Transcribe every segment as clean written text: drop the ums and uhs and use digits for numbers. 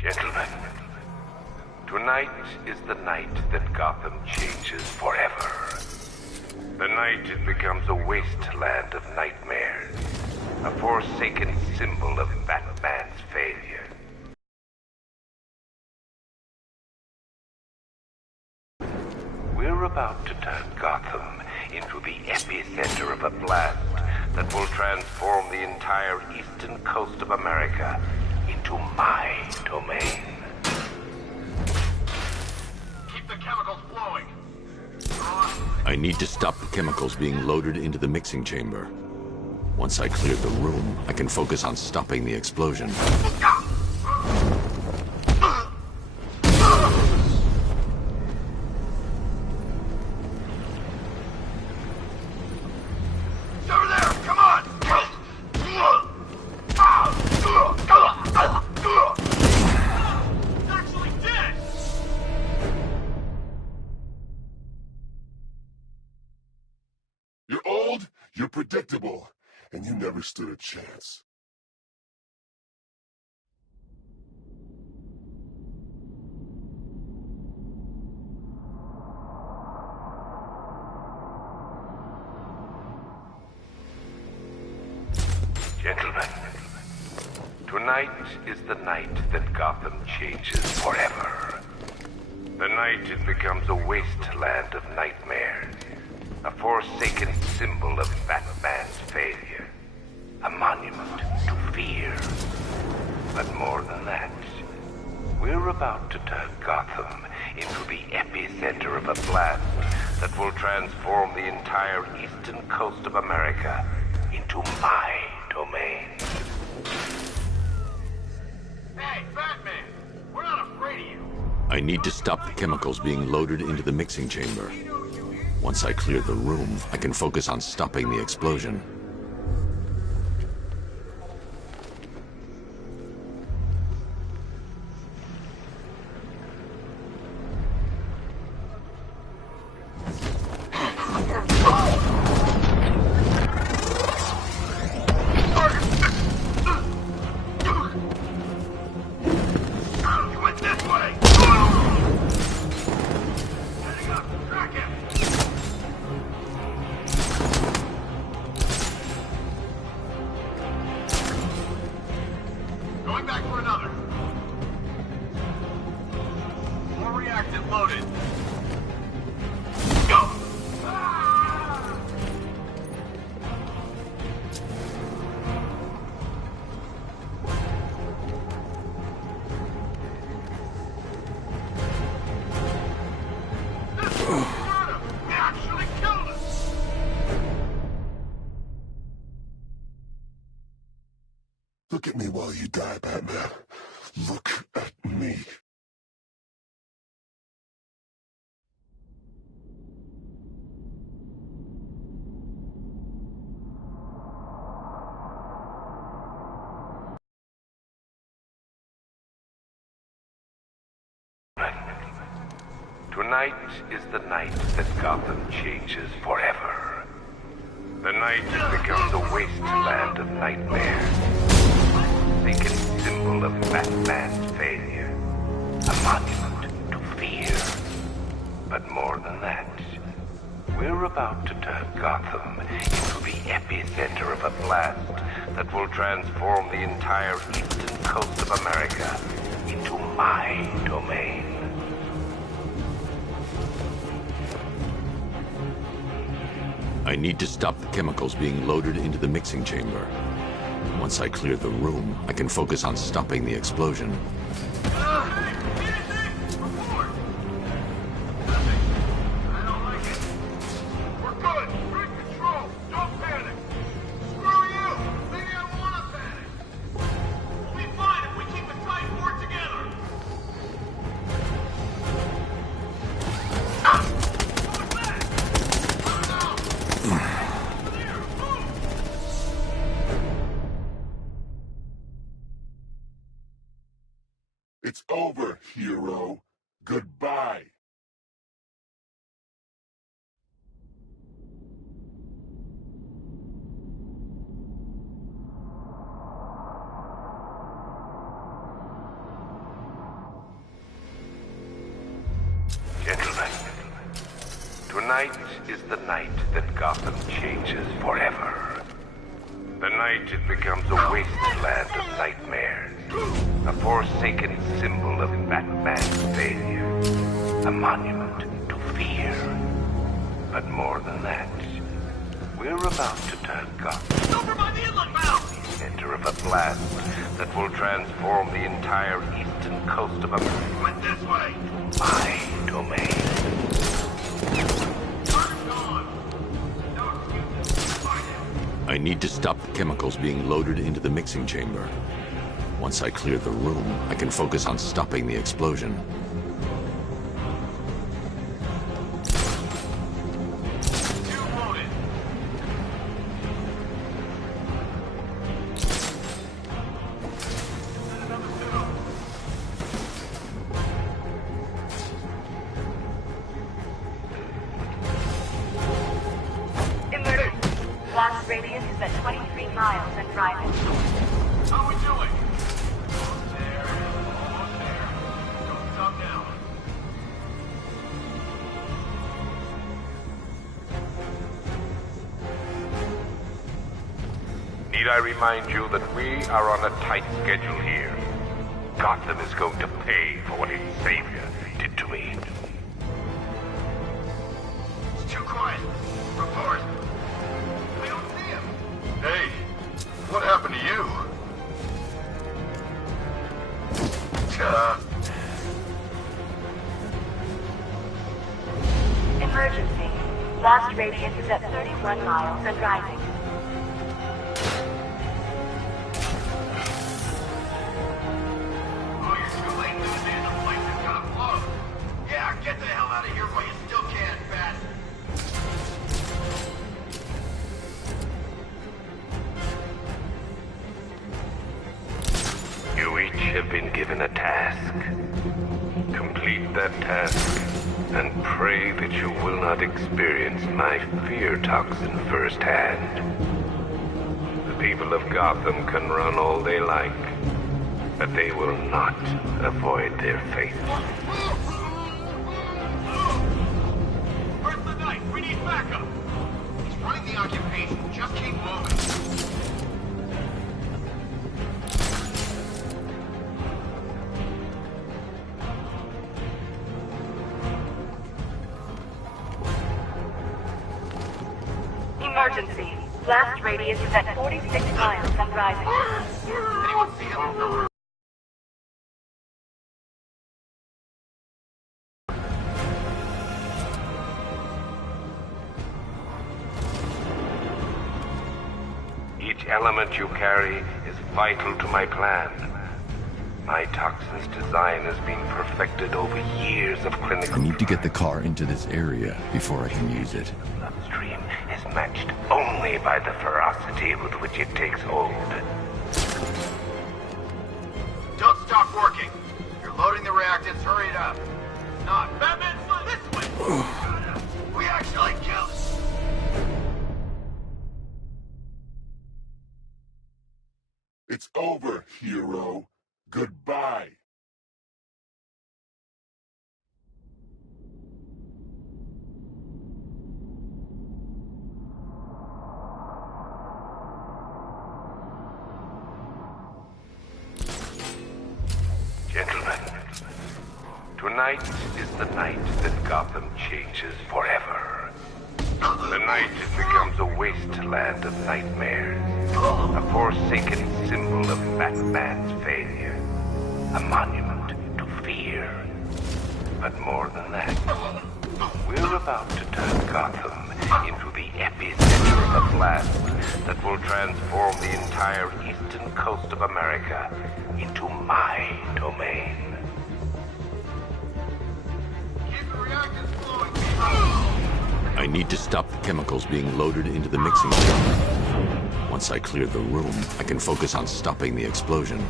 Gentlemen, tonight is the night that Gotham changes forever. The night it becomes a wasteland of nightmares, a forsaken symbol of Batman's failure. We're about to turn Gotham into the epicenter of a blast that will transform the entire eastern coast of America into my domain. Keep the chemicals flowing. I need to stop the chemicals being loaded into the mixing chamber. Once I clear the room, I can focus on stopping the explosion. You're old, you're predictable, and you never stood a chance. Gentlemen, tonight is the night that Gotham changes forever. The night it becomes a wasteland of nightmares, a forsaken symbol of Batman's failure, a monument to fear. But more than that, we're about to turn Gotham into the epicenter of a blast that will transform the entire eastern coast of America into my domain. Hey, Batman! We're not afraid of you. I need to stop the chemicals being loaded into the mixing chamber. Once I clear the room, I can focus on stopping the explosion. Going back for another. More reactant loaded. Go! Ah! This is murder! We actually killed us! Look at me while you die, Batman. Look at me. Tonight is the night that Gotham changes forever. The night it becomes a wasteland of nightmares, a forsaken symbol of Batman's failure, a monument to fear. But more than that, we're about to turn Gotham into the epicenter of a blast that will transform the entire eastern coast of America into my domain. I need to stop the chemicals being loaded into the mixing chamber. Once I clear the room, I can focus on stopping the explosion. I don't like it. We're good. We're in control. Don't panic. Screw you. Maybe I want to panic. We'll be fine if we keep the tight fort together. Ah! What was that? I don't know. Over there. Move. It's over, hero. Goodbye. Gentlemen, tonight is the night that Gotham changes forever. The night it becomes a wasteland of nightmares. A forsaken symbol of Batman's failure. A monument to fear. But more than that, we're about to turn Gotham Over by the inlet valve! the center of a blast that will transform the entire eastern coast of America. Went this way! My domain. Turn on! No excuses. Find him! I need to stop the chemicals being loaded into the mixing chamber. Once I clear the room, I can focus on stopping the explosion. Two loaded. Emergency. Blast radius is at 23 miles and rising. How we doing? Almost there. Almost there. Don't stop now. Need I remind you that we are on a tight schedule here? Gotham is going to pay for what its savior did to me. It's too quiet. Report. We don't see him. Hey, what happened to you? Emergency. Blast radius is at 31 miles and rising. Oh, you're too late, man. The place is gonna blow. Yeah, get the hell out of here while you still can, Bat. You each have been given a task. Complete that task, and pray that you will not experience my fear toxin firsthand. The people of Gotham can run all they like, but they will not avoid their fate. Where's the knife? We need backup. He's running the occupation. Just keep moving. Emergency. Blast radius is at 46 miles and rising. Anyone see him? Each element you carry is vital to my plan. My toxin's design has been perfected over years of clinical I need to get the trials. car into this area before I can use it. Bloodstream is matched only by the ferocity with which it takes hold. Don't stop working. You're loading the reactants. Hurry it up. It's not. Batman's this way. We actually killed. It's over, hero. Goodbye. Gentlemen, tonight is the night that Gotham changes forever. The night it becomes a wasteland of nightmares. A forsaken symbol of Batman's failure. A monument to fear. But more than that, we're about to turn Gotham into the epicenter of a blast that will transform the entire eastern coast of America into my domain. Keep the reactants flowing. I need to stop the chemicals being loaded into the mixing chamber. Once I clear the room, I can focus on stopping the explosion.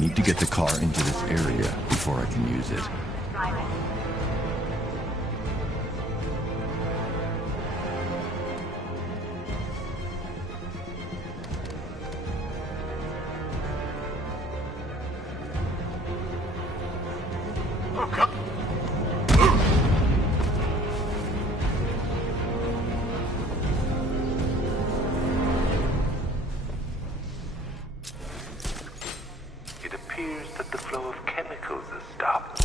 need to get the car into this area before I can use it. It appears that the flow of chemicals has stopped,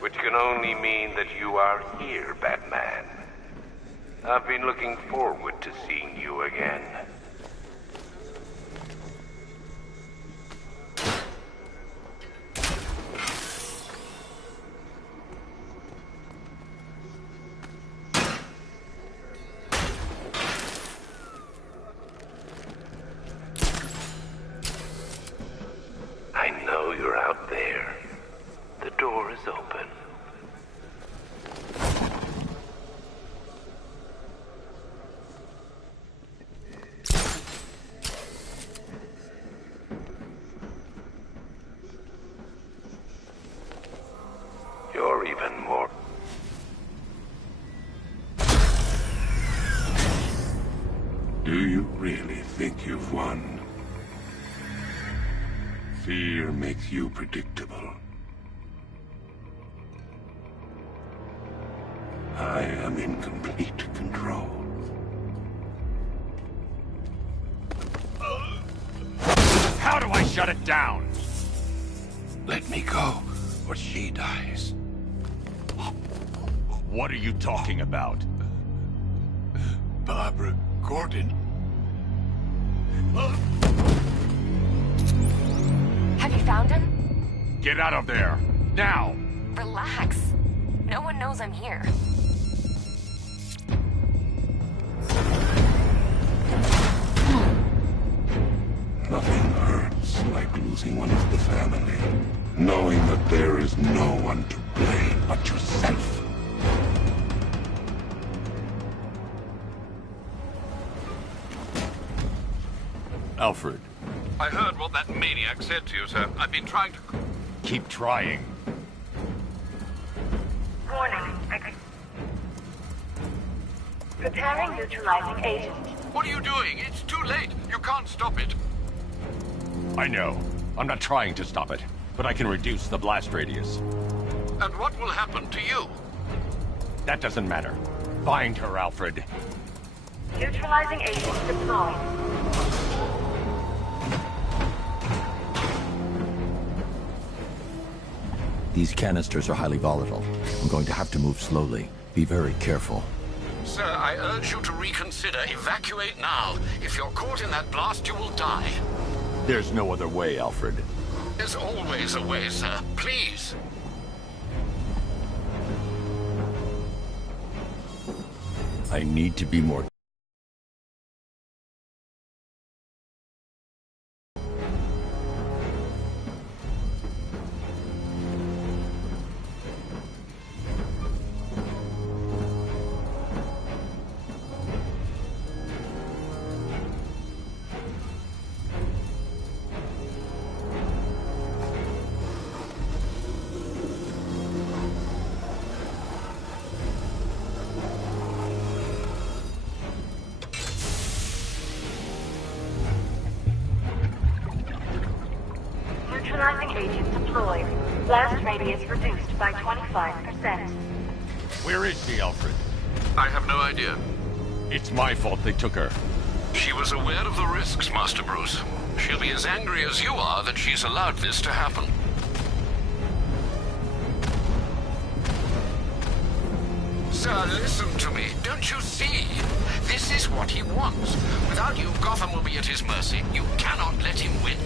which can only mean that you are here, Batman. I've been looking forward to seeing you again. I know you're out there. The door is open. You're even more... Do you really think you've won? Fear makes you predictable. I am in complete control. How do I shut it down? Let me go, or she dies. What are you talking about? Barbara Gordon. Have you found him? Get out of there! Now! Relax. No one knows I'm here. Nothing hurts like losing one of the family. Knowing that there is no one to blame but yourself. Alfred, I heard what that maniac said to you, sir. I've been trying to... keep trying. Warning. Preparing neutralizing agent. What are you doing? It's too late. You can't stop it. I know. I'm not trying to stop it, but I can reduce the blast radius. And what will happen to you? That doesn't matter. Find her, Alfred. Neutralizing agent deployed. These canisters are highly volatile. I'm going to have to move slowly. Be very careful. Sir, I urge you to reconsider. Evacuate now. If you're caught in that blast, you will die. There's no other way, Alfred. There's always a way, sir. Please. I need to be more... Neutralizing agent deployed. Blast radius reduced by 25%. Where is she, Alfred? I have no idea. It's my fault they took her. She was aware of the risks, Master Bruce. She'll be as angry as you are that she's allowed this to happen. Sir, listen to me. Don't you see? This is what he wants. Without you, Gotham will be at his mercy. You cannot let him win.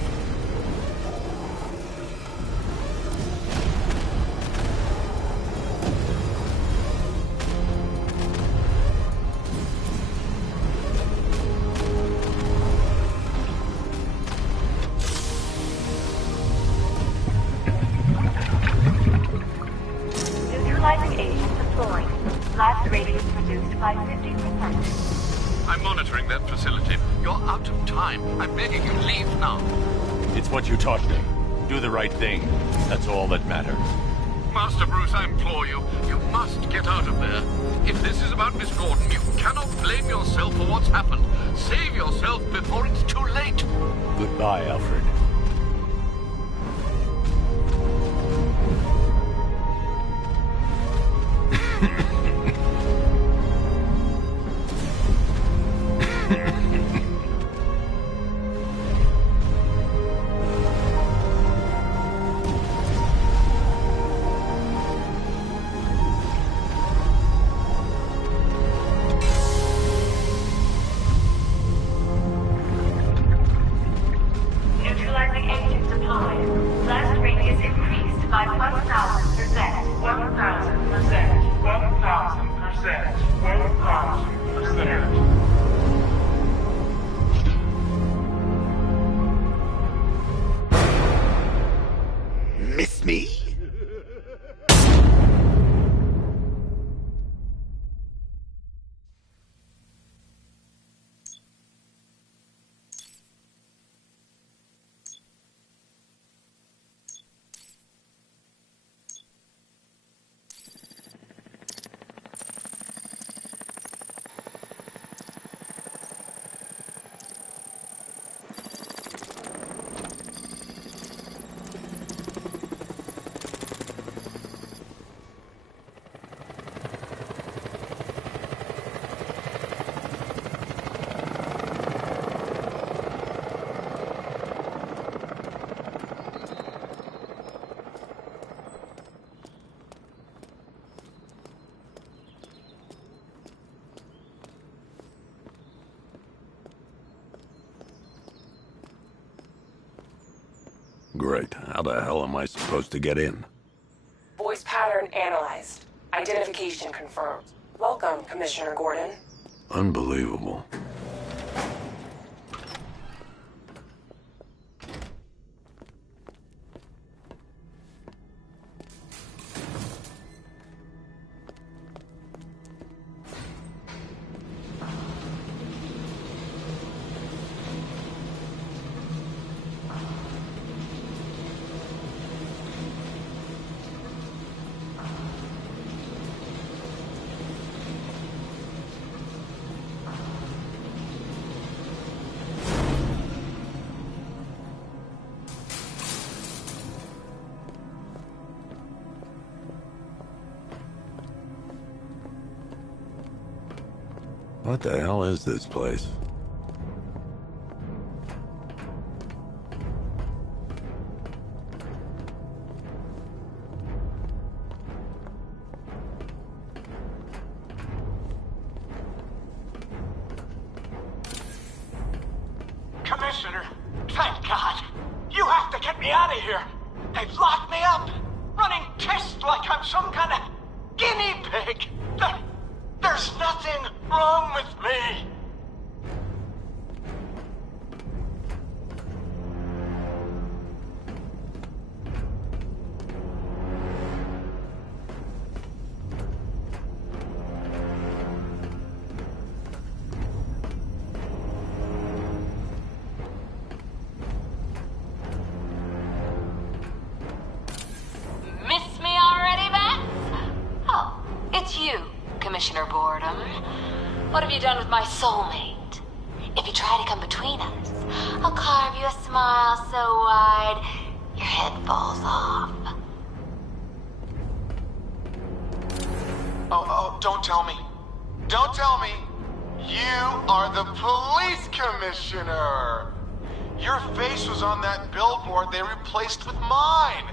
Neutralizing agent deployed. Blast radius reduced by 50%. I'm monitoring that facility. You're out of time. I'm begging you, leave now. It's what you taught me. do the right thing. That's all that matters. Master Bruce, I implore you, you must get out of there. If this is about Miss Gordon, you cannot blame yourself for what's happened. Save yourself before it's too late. Goodbye, Alfred. Neutralizing agent applied. Blast radius increased by 1,000%. 1,000%. 1,000%. 1,000%. Miss me? Great. How the hell am I supposed to get in? Voice pattern analyzed. Identification confirmed. Welcome, Commissioner Gordon. Unbelievable. What the hell is this place? Commissioner, thank God. You have to get me out of here. They've locked me up, running tests like I'm some kind of guinea pig. There's nothing wrong with me. Miss me already, Bats? Oh, it's you, Commissioner Boredom. What have you done with my soulmate? If you try to come between us, I'll carve you a smile so wide your head falls off. Oh, don't tell me. Don't tell me. You are the police commissioner. Your face was on that billboard they replaced with mine.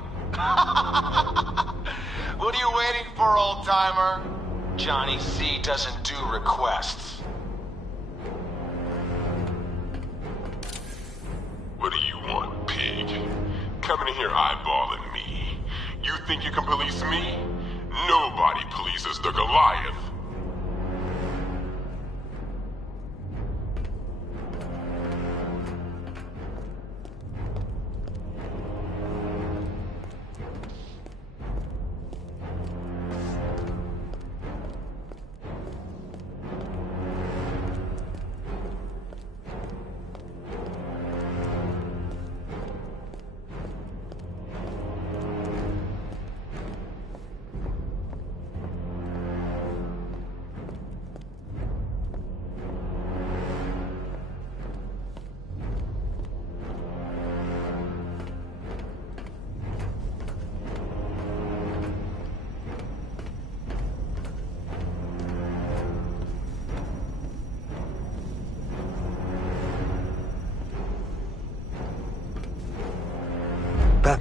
What are you waiting for, old-timer? Johnny C doesn't do requests. What do you want, pig? Coming in here eyeballing me. You think you can police me? Nobody polices the Goliath.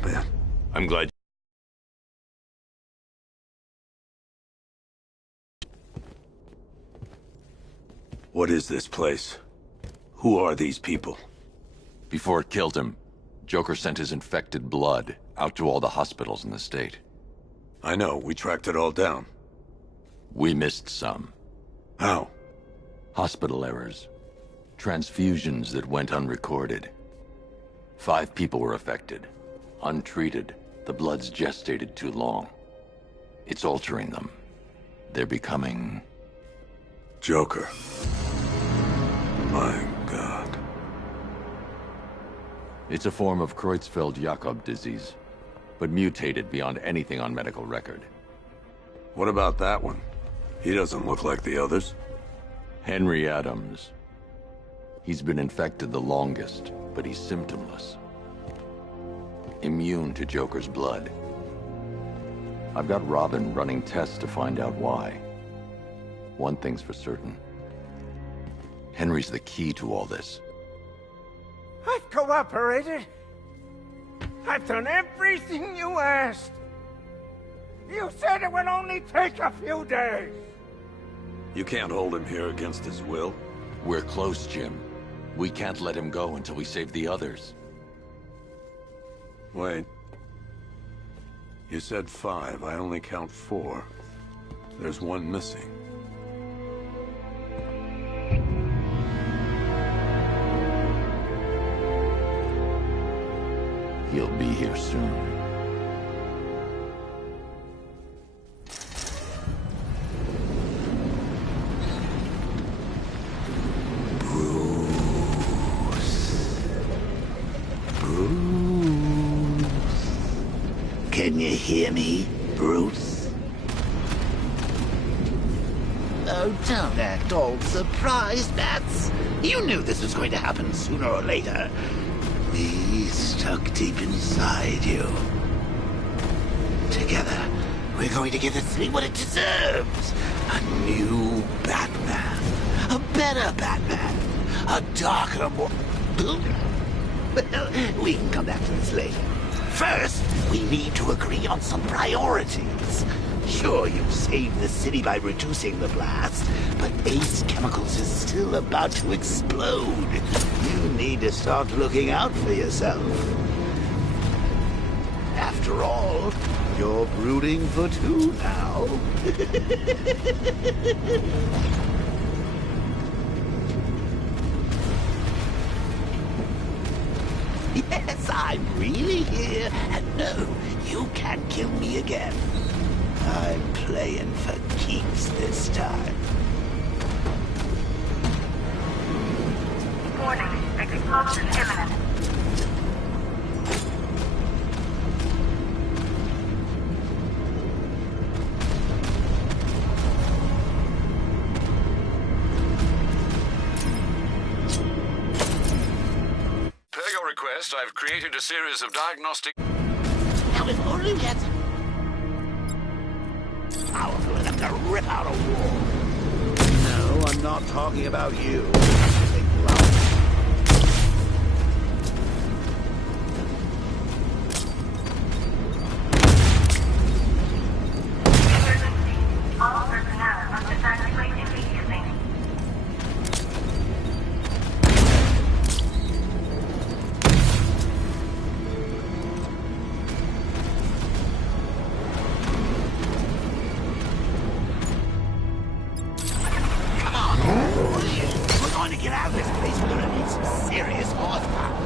Batman. I'm glad. What is this place? Who are these people? Before it killed him, Joker sent his infected blood out to all the hospitals in the state. I know, we tracked it all down. We missed some. How? Hospital errors. Transfusions that went unrecorded. 5 people were affected. Untreated, the blood's gestated too long. It's altering them. They're becoming... Joker. My God. It's a form of Creutzfeldt-Jakob disease, but mutated beyond anything on medical record. What about that one? He doesn't look like the others. Henry Adams. He's been infected the longest, but he's symptomless. Immune to Joker's blood. I've got Robin running tests to find out why. One thing's for certain. Henry's the key to all this. I've cooperated. I've done everything you asked. You said it would only take a few days. You can't hold him here against his will. We're close, Jim. We can't let him go until we save the others. Wait. You said 5. I only count 4. There's one missing. He'll be here soon. Can you hear me, Bruce? Oh, don't act all surprised, Bats. You knew this was going to happen sooner or later. Me stuck deep inside you. Together, we're going to give the city what it deserves. A new Batman. A better Batman. A darker, more... Well, we can come back to this later. First, we need to agree on some priorities. Sure, you saved the city by reducing the blast, but Ace Chemicals is still about to explode. You need to start looking out for yourself. After all, you're brooding for 2 now. Yes, I'm really here, and no, you can't kill me again. I'm playing for keeps this time. Warning, explosion imminent. Per your request, I've created a series of diagnostic... Now, if only we had some... powerful enough to rip out a wall. No, I'm not talking about you. Big loud. Emergency. All personnel must evacuate immediately. We're going to get out of this place. We're going to need some serious horsepower.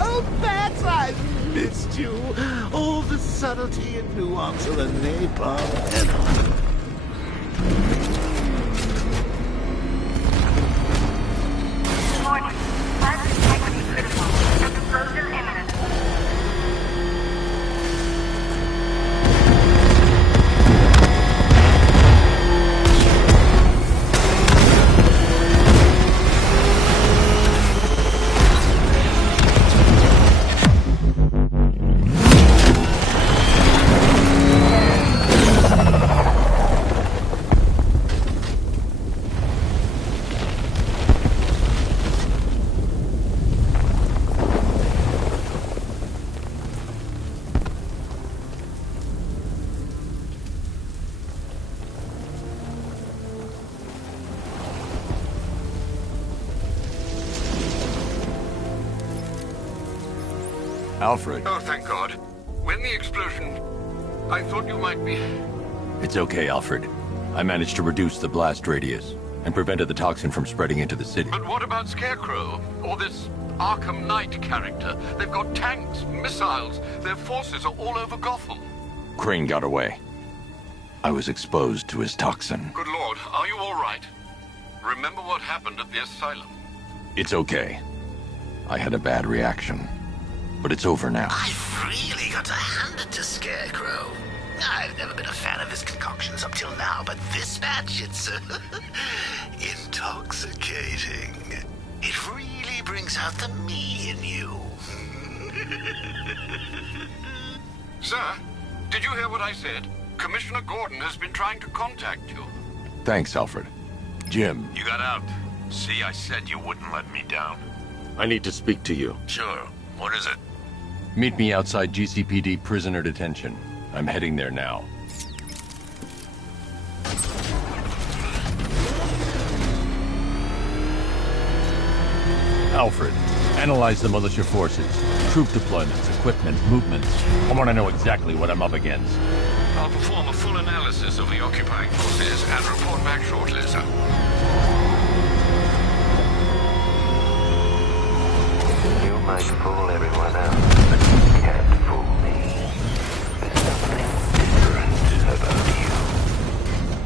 Oh, Bats, I missed you. All the subtlety and nuance of a napalm enema. Warning, plant integrity critical. Explosion imminent. Alfred. Oh, thank God. When the explosion... I thought you might be... It's okay, Alfred. I managed to reduce the blast radius and prevented the toxin from spreading into the city. But what about Scarecrow? Or this Arkham Knight character? They've got tanks, missiles. Their forces are all over Gotham. Crane got away. I was exposed to his toxin. Good Lord, are you all right? Remember what happened at the asylum? It's okay. I had a bad reaction. But it's over now. I've really got to hand it to Scarecrow. I've never been a fan of his concoctions up till now, but this batch, it's intoxicating. It really brings out the me in you. Sir, did you hear what I said? Commissioner Gordon has been trying to contact you. Thanks, Alfred. Jim. You got out. See, I said you wouldn't let me down. I need to speak to you. Sure. What is it? Meet me outside GCPD prisoner detention. I'm heading there now. Alfred, analyze the militia forces, troop deployments, equipment, movements. I want to know exactly what I'm up against. I'll perform a full analysis of the occupying forces and report back shortly, sir. You might fool everyone else, but you can't fool me. There's something different about you.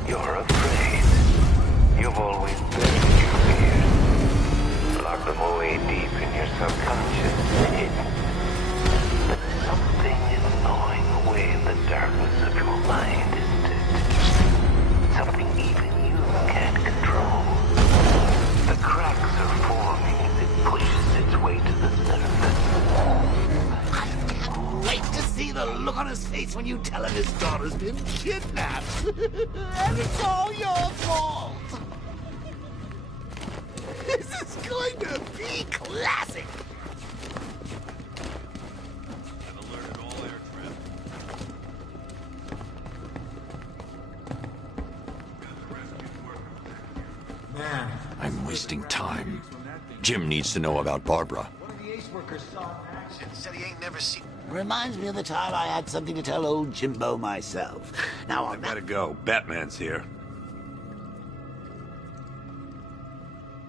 You're afraid. You've always been your fears. Lock them away deep in your subconscious and hidden. But something is gnawing away in the darkness of your mind, isn't it? Something even you can't control. The cracks are forming as it pushes its way to the surface. I can't wait to see the look on his face when you tell him his daughter's been kidnapped. And it's all your fault. This is going to be classic. Man, I'm wasting time. Jim needs to know about Barbara. Said he ain't never seen... Reminds me of the time I had something to tell old Jimbo myself. Now I gotta go. Batman's here.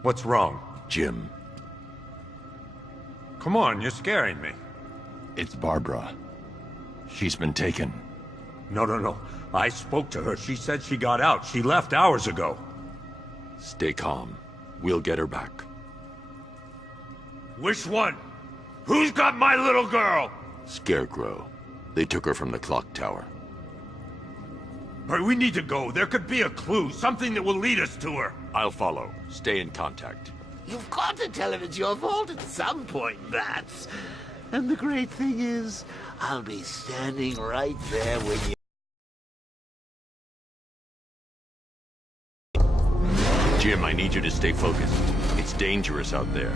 What's wrong? Jim. Come on, you're scaring me. It's Barbara. She's been taken. No. I spoke to her. She said she got out. She left hours ago. Stay calm. We'll get her back. Which one? Who's got my little girl? Scarecrow. They took her from the clock tower. All right, we need to go. There could be a clue, something that will lead us to her. I'll follow. Stay in contact. You've got to tell him it's your fault at some point, Bats. And the great thing is, I'll be standing right there when you... Jim, I need you to stay focused. It's dangerous out there.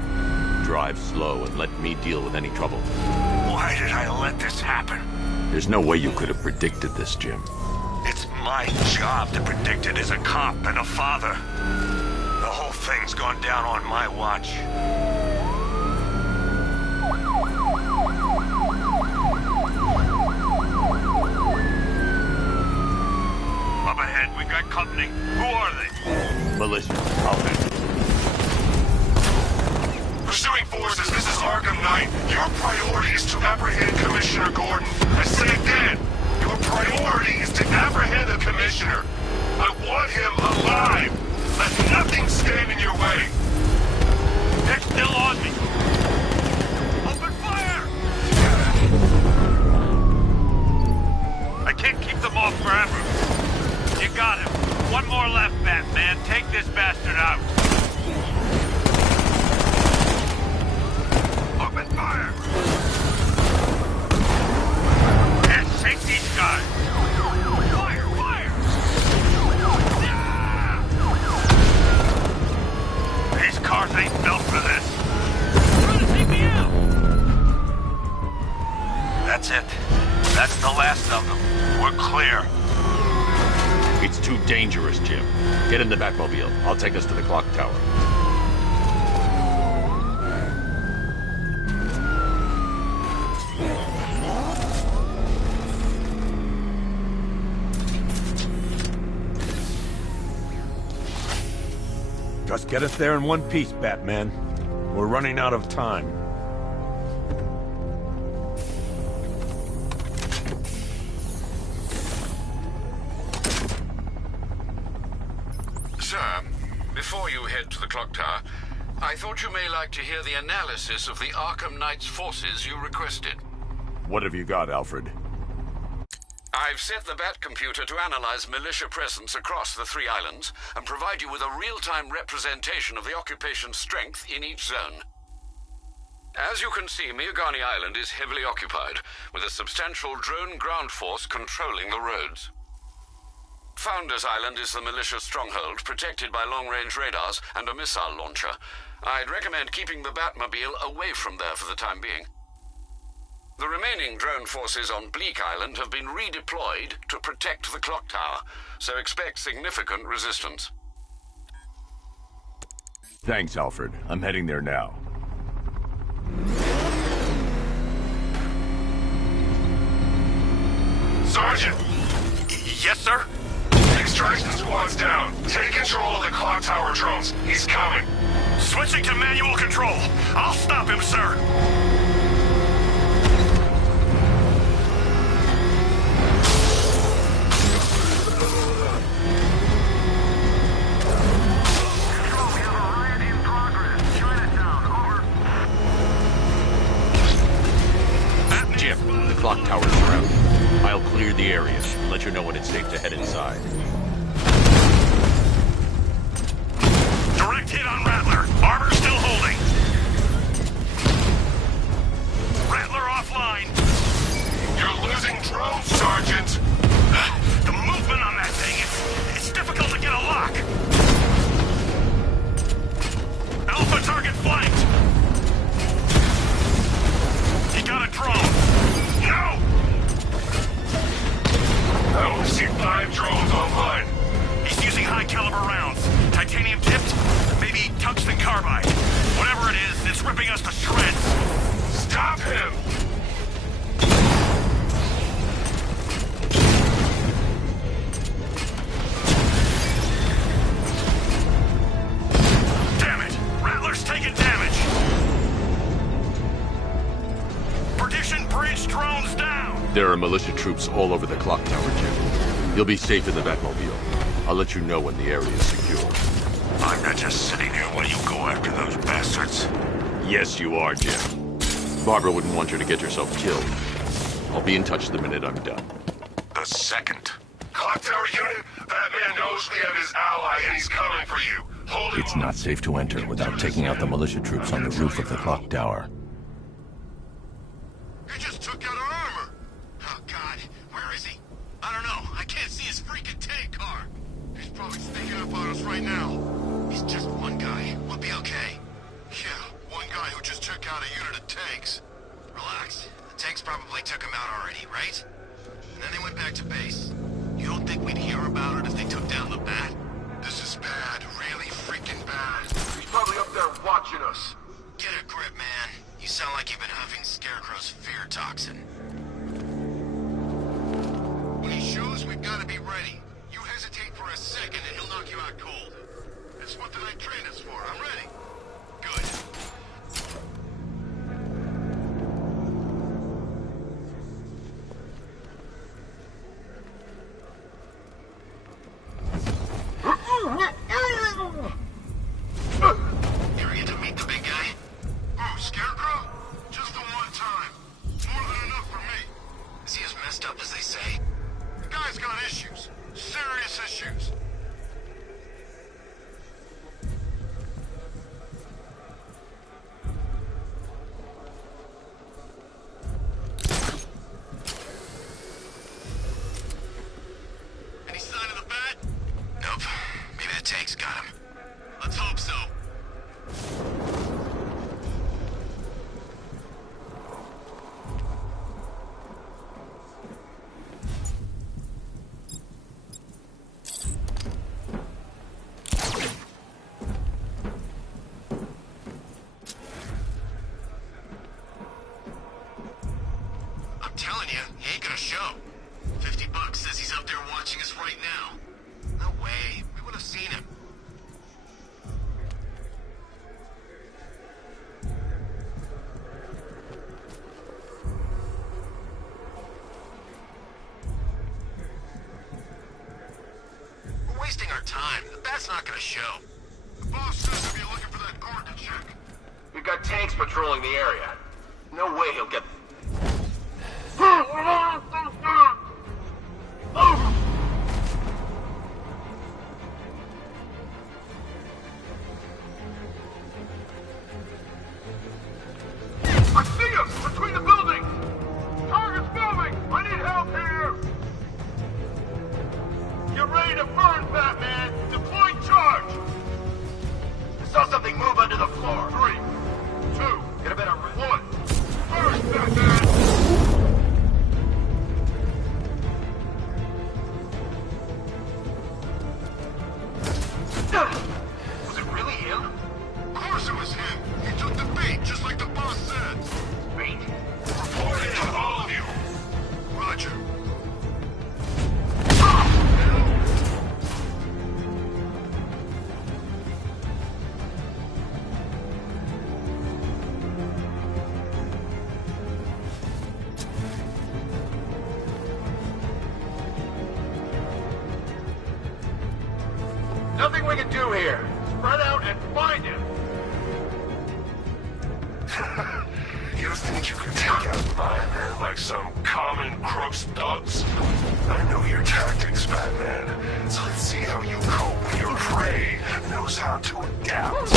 Drive slow and let me deal with any trouble. Why did I let this happen? There's no way you could have predicted this, Jim. It's my job to predict it as a cop and a father. The whole thing's gone down on my watch. Up ahead, we got company. Who are they? Militia. I'll Pursuing forces, this is Arkham Knight. Your priority is to apprehend Commissioner Gordon. I say again, your priority is to apprehend the Commissioner. I want him alive. Let nothing stand in your way. They're still on me. Open fire! I can't keep them off forever. You got him. One more left, Batman. Take this bastard out. Open fire! And take these guys! Fire! Fire! Ah! These cars ain't built for this. Trying to take me out! That's it. That's the last of them. We're clear. It's too dangerous, Jim. Get in the Batmobile. I'll take us to the clock tower. Just get us there in one piece, Batman. We're running out of time. Sir, before you head to the clock tower, I thought you may like to hear the analysis of the Arkham Knight's forces you requested. What have you got, Alfred? I've set the Bat computer to analyze militia presence across the 3 islands and provide you with a real-time representation of the occupation's strength in each zone. As you can see, Miagani Island is heavily occupied, with a substantial drone ground force controlling the roads. Founders Island is the militia stronghold, protected by long-range radars and a missile launcher. I'd recommend keeping the Batmobile away from there for the time being. The remaining drone forces on Bleak Island have been redeployed to protect the clock tower, so expect significant resistance. Thanks, Alfred. I'm heading there now. Sergeant! Yes, sir? Extraction squad's down. Take control of the clock tower drones. He's coming. Switching to manual control. I'll stop him, sir. Jim, the clock tower's surrounded. I'll clear the area and let you know when it's safe to head inside. Direct hit on Rattler. Armor still holding. Rattler offline. You're losing drones, Sergeant. The movement on that thing, it's difficult to get a lock. Alpha target flanked. He got a drone. No! I only see 5 drones online. He's using high-caliber rounds. Titanium tipped? Maybe tungsten carbide. Whatever it is, it's ripping us to shreds. Stop him! Damn it! Rattler's taking damage! Perdition Bridge drones down! There are militia troops all over the clock tower, Jim. You'll be safe in the Batmobile. I'll let you know when the area is secure. I'm not just sitting here while you go after those bastards. Yes, you are, Jim. Barbara wouldn't want you to get yourself killed. I'll be in touch the minute I'm done. The second. Clock tower unit, Batman knows we have his ally and he's coming for you. Hold him. It's not safe to enter without taking out the militia troops on the roof of the clock tower. He just took out our armor. Oh, God. Where is he? I don't know. I can't see his freaking tank car. He's probably sneaking up on us right now. He's just one guy. We'll be okay. Yeah, one guy who just took out a unit of tanks. Relax. The tanks probably took him out already, right? And then they went back to base. You don't think we'd hear about it if they took down the Bat? This is bad. Really freaking bad. He's probably up there watching us. Get a grip, man. You sound like you've been huffing Scarecrow's fear toxin. When he shows, we've got to be ready. You hesitate for a second and he'll knock you out cold. That's what the night train is for. I'm ready. Good. You're here to meet the big guy? Oh, Scarecrow? Just the one time. More than enough for me. Is he as messed up as they say? The guy's got issues. Serious issues. Any sign of the Bat? Nope. Maybe the tank's got him. Let's hope so. I'm telling you, he ain't gonna show. $50 says he's up there watching us right now. No way. We would have seen him. wasting our time. The bat's not gonna show. The boss says if you're looking for that Gordon chick. We've got tanks patrolling the area. No way he'll get... I see him! Between the buildings! Target's moving! I need help here! Get ready to burn, Batman! Deploy charge! I saw something move under the floor. 3, 2, get a better... 1. Burn, Batman! Was it really him? Of course it was him. He took the bait, just like the boss said. Bait? Reporting to all of you. Roger. Nothing we can do here. Spread out and find him. You think you can take out my men like some common crooks thugs? I know your tactics, Batman. So let's see how you cope when your prey knows how to adapt.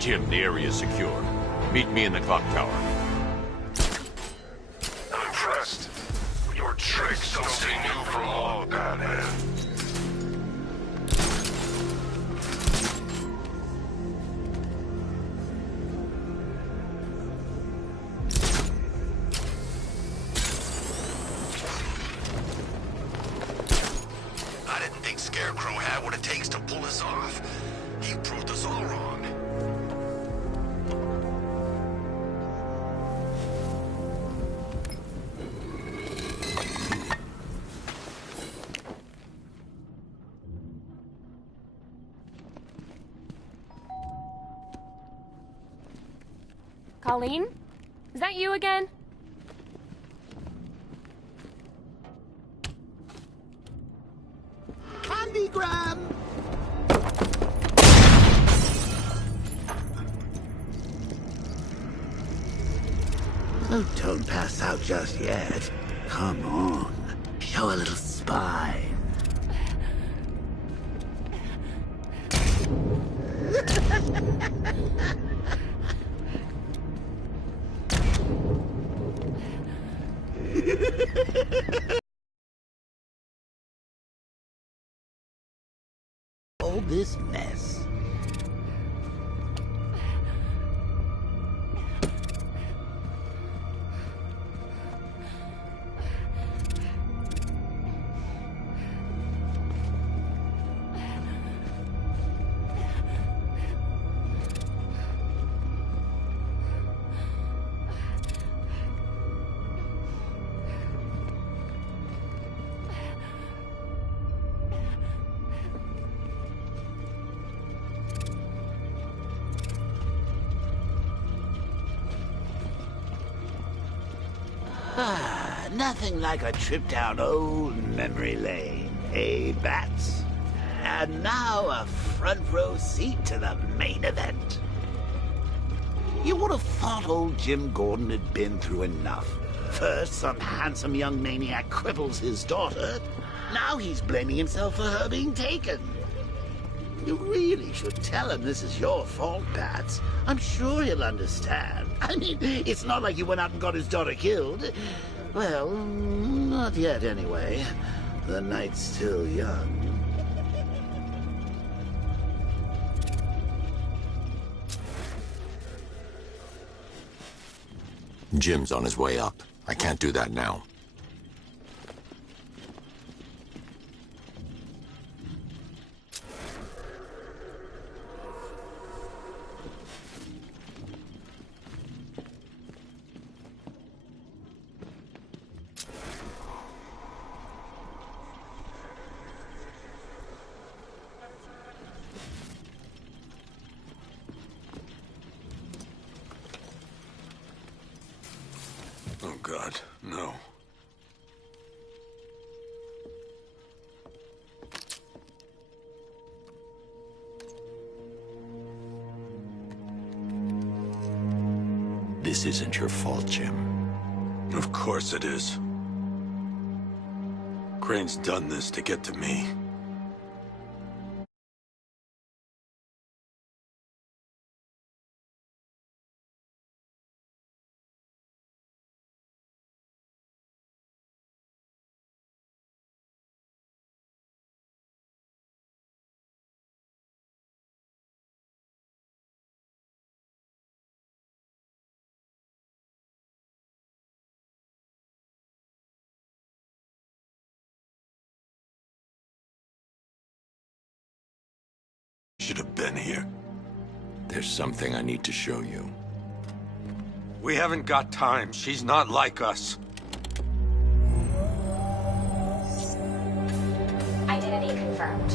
Jim, the area is secure. Meet me in the clock tower. I'm impressed. Your tricks don't stay new for long, Batman. I didn't think Scarecrow had what it takes to pull us off. He proved us all wrong. Colleen? Is that you again? Candygram! Oh, don't pass out just yet. Come on. Show a little spine. All this mess. Nothing like a trip down old memory lane, eh, Bats? And now a front row seat to the main event. You would have thought old Jim Gordon had been through enough. First, some handsome young maniac cripples his daughter. Now he's blaming himself for her being taken. You really should tell him this is your fault, Bats. I'm sure he'll understand. I mean, it's not like you went out and got his daughter killed. Well, not yet anyway. The night's still young. Jim's on his way up. I can't do that now. Oh, God, no. This isn't your fault, Jim. Of course it is. Crane's done this to get to me. Should have been here. There's something I need to show you. We haven't got time. She's not like us. Identity confirmed.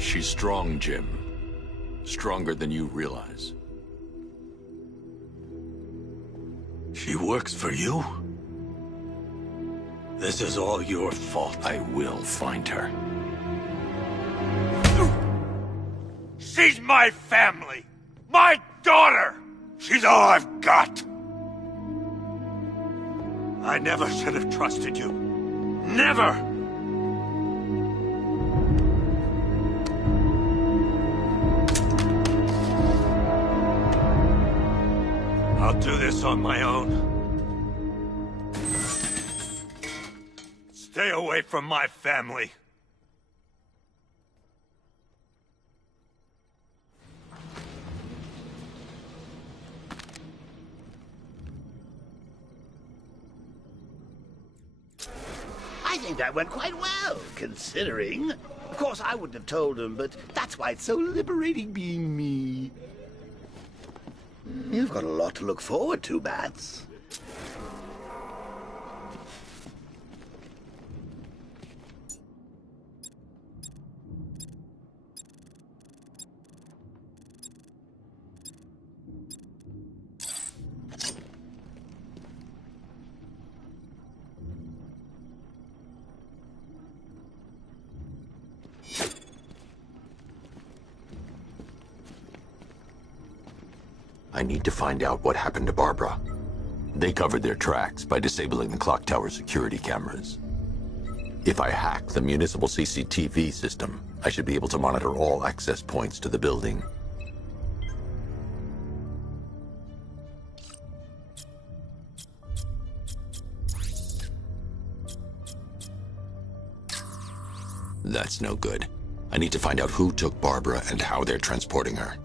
She's strong, Jim. Stronger than you realize. She works for you? This is all your fault. I will find her. She's my family! My daughter! She's all I've got! I never should have trusted you. Never! I'll do this on my own. Stay away from my family. I think that went quite well, considering. Of course, I wouldn't have told him, but that's why it's so liberating being me. You've got a lot to look forward to, Bats. I need to find out what happened to Barbara. They covered their tracks by disabling the clock tower security cameras. If I hack the municipal CCTV system, I should be able to monitor all access points to the building. That's no good. I need to find out who took Barbara and how they're transporting her.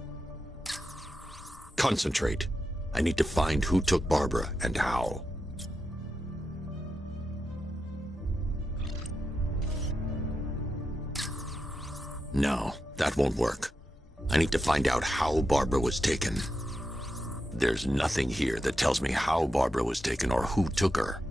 Concentrate. I need to find who took Barbara and how. No, that won't work. I need to find out how Barbara was taken. There's nothing here that tells me how Barbara was taken or who took her.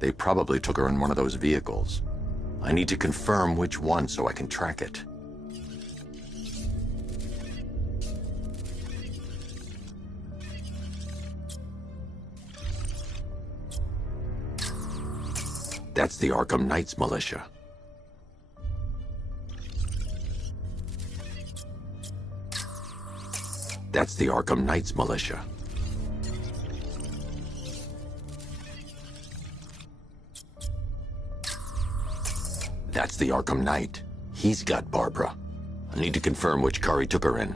They probably took her in one of those vehicles. I need to confirm which one so I can track it. That's the Arkham Knights militia. That's the Arkham Knights militia. That's the Arkham Knight. He's got Barbara. I need to confirm which car he took her in.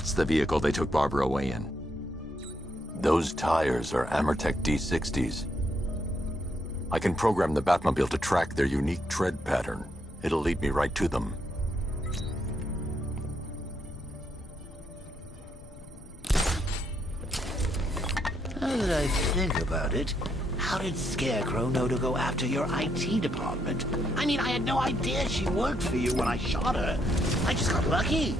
That's the vehicle they took Barbara away in. Those tires are Amertech D60s. I can program the Batmobile to track their unique tread pattern. It'll lead me right to them. Now that I think about it, how did Scarecrow know to go after your IT department? I mean, I had no idea she worked for you when I shot her. I just got lucky.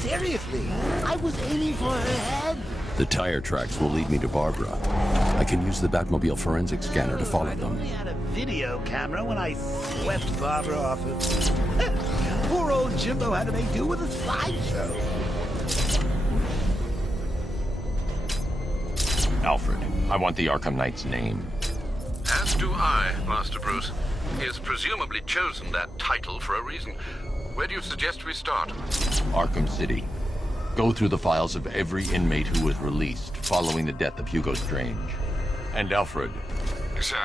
Seriously, I was aiming for her head. The tire tracks will lead me to Barbara. I can use the Batmobile forensic scanner to follow them. I only had a video camera when I swept Barbara off of... Poor old Jimbo had to make do with a slideshow. Alfred, I want the Arkham Knight's name. As do I, Master Bruce. He has presumably chosen that title for a reason. Where do you suggest we start? Arkham City. Go through the files of every inmate who was released following the death of Hugo Strange. And Alfred. Sir?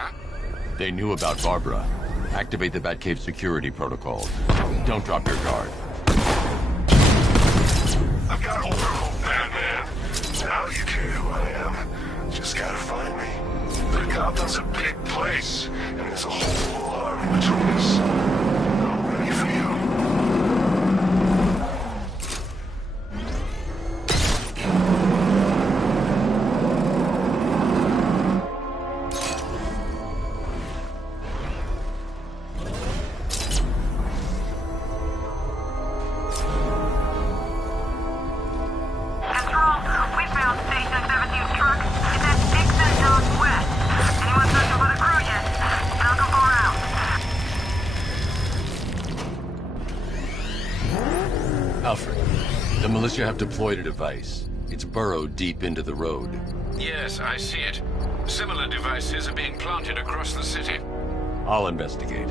They knew about Barbara. Activate the Batcave security protocols. Don't drop your guard. I've got Oracle, Batman. Now you care who I am. Just gotta find me. But Gotham's a big place, and there's a whole army between us. I'm ready for you. Alfred, the militia have deployed a device. It's burrowed deep into the road. Yes, I see it. Similar devices are being planted across the city. I'll investigate.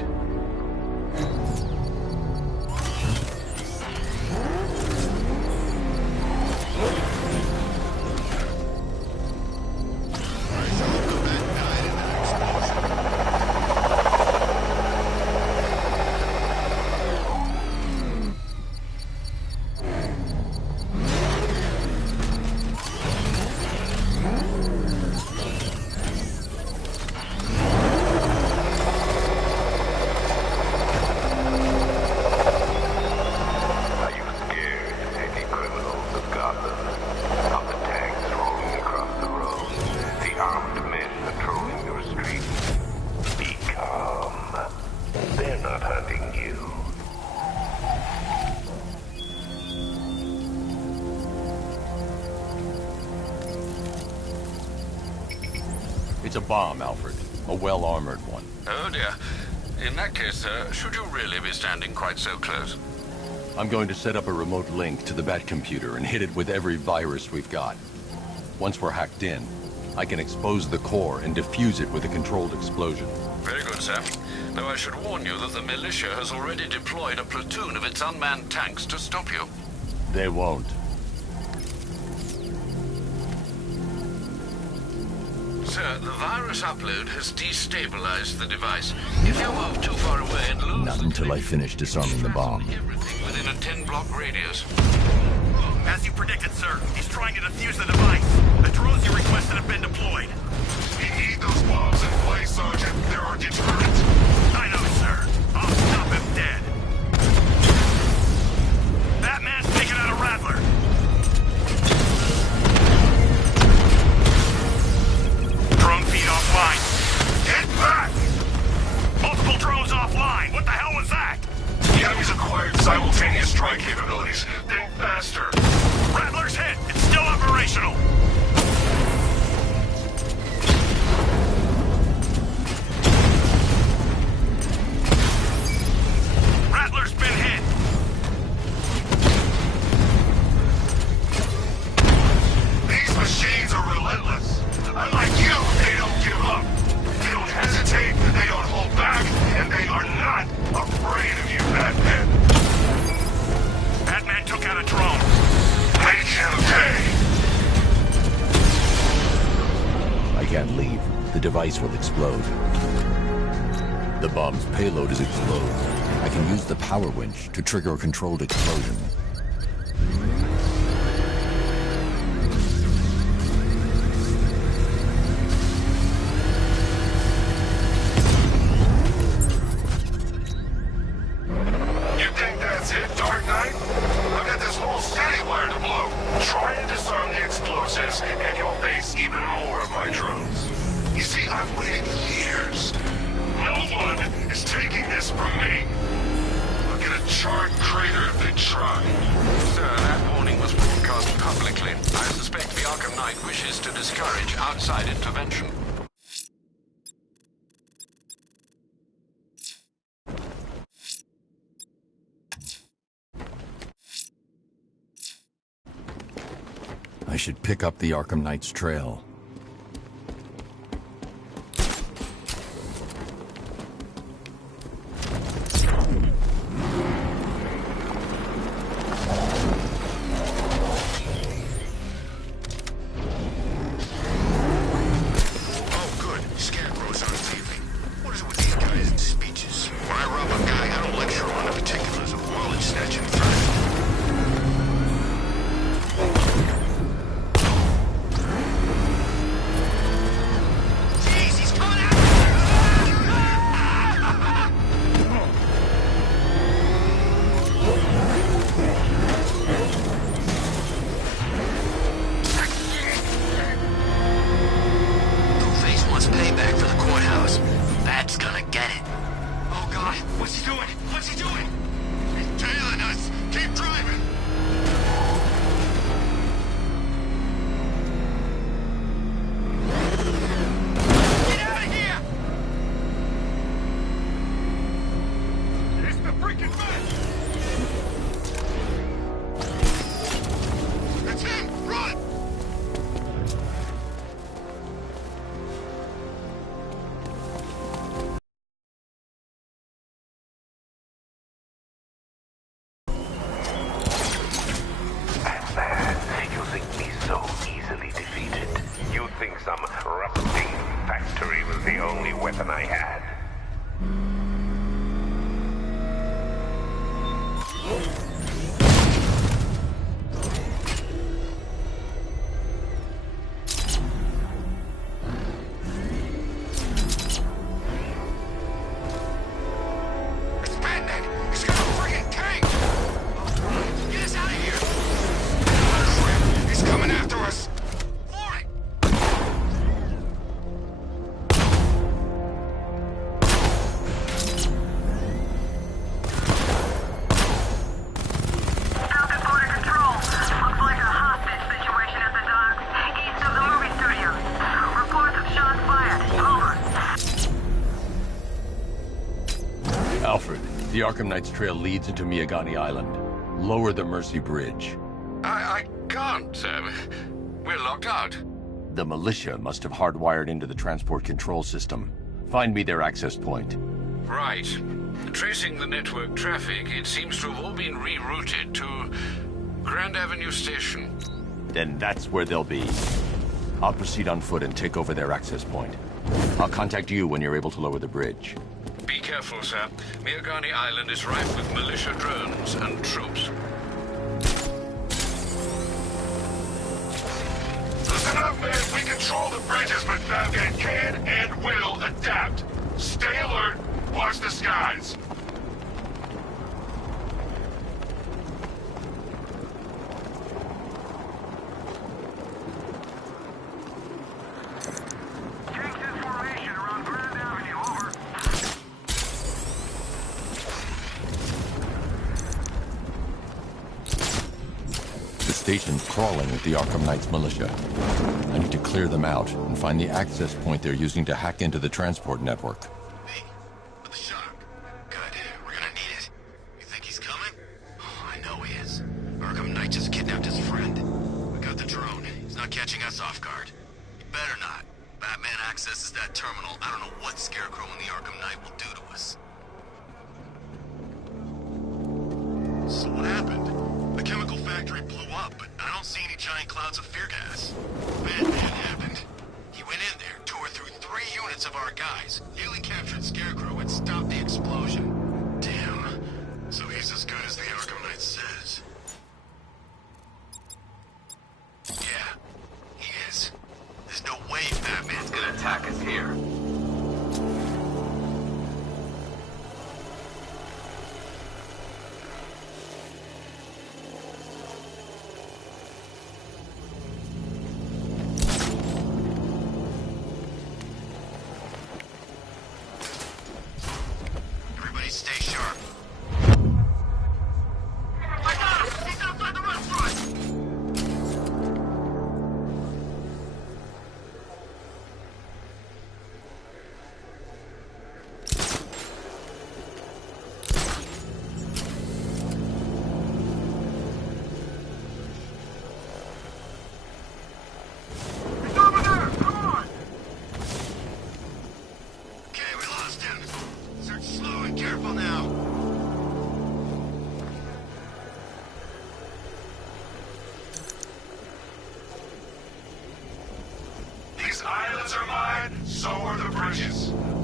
It's a bomb, Alfred. A well-armored one. Oh dear. In that case, should you really be standing quite so close? I'm going to set up a remote link to the Batcomputer and hit it with every virus we've got. Once we're hacked in, I can expose the core and defuse it with a controlled explosion. Very good, sir. Though I should warn you that the militia has already deployed a platoon of its unmanned tanks to stop you. They won't. Sir, the virus upload has destabilized the device. If you move too far away and lose... Not until I finish disarming the bomb. ...everything within a 10-block radius. As you predicted, sir, he's trying to defuse the device. The drones you requested have been deployed. We need those bombs in place, Sergeant. They're our deterrent. I know, sir. I'll stop him dead. Batman's taking out a Rattler. Drone feed offline. Get back! Multiple drones offline. What the hell was that? The enemy's acquired simultaneous strike capabilities. Think faster. Rattler's hit. It's still operational. Rattler's been hit. These machines are relentless. Unlike you, they don't give up. They don't hesitate, they don't hold back, and they are not afraid of you, Batman. Batman took out a drone. Make him pay. I can't leave. The device will explode. The bomb's payload is explode. I can use the power winch to trigger a controlled explosion. You think that's it, Dark Knight? I've got this whole city wired to blow. Try and disarm the explosives, and you'll face even more of my drones. You see, I've waited years. No one is taking this from me. I'll get a charred crater if they try. Sir, that warning was broadcast publicly. I suspect the Arkham Knight wishes to discourage outside intervention. I should pick up the Arkham Knight's trail. The Arkham Knight's trail leads into Miyagani Island. Lower the Mercy Bridge. I can't, sir. We're locked out. The militia must have hardwired into the transport control system. Find me their access point. Right. Tracing the network traffic, it seems to have all been rerouted to Grand Avenue Station. Then that's where they'll be. I'll proceed on foot and take over their access point. I'll contact you when you're able to lower the bridge. Be careful, sir. Miyagani Island is rife with militia drones and troops. Listen up, man. We control the bridges, but Batman can and will adapt. Stay alert. Watch the skies. The station's crawling with the Arkham Knight's militia. I need to clear them out and find the access point they're using to hack into the transport network. Hey, with the shock. Good. We're gonna need it. You think he's coming? Oh, I know he is. Arkham Knight just kidnapped his friend. We got the drone. He's not catching us off guard. He better not. Batman accesses that terminal. I don't know what Scarecrow and the Arkham Knight will do to us. So what happened? The chemical factory blew up, but I don't see any giant clouds of fear gas. Batman happened. He went in there, tore through 3 units of our guys, nearly captured Scarecrow, and stopped as the Arkham Knight says. Yeah, he is. There's no way Batman's gonna attack us here.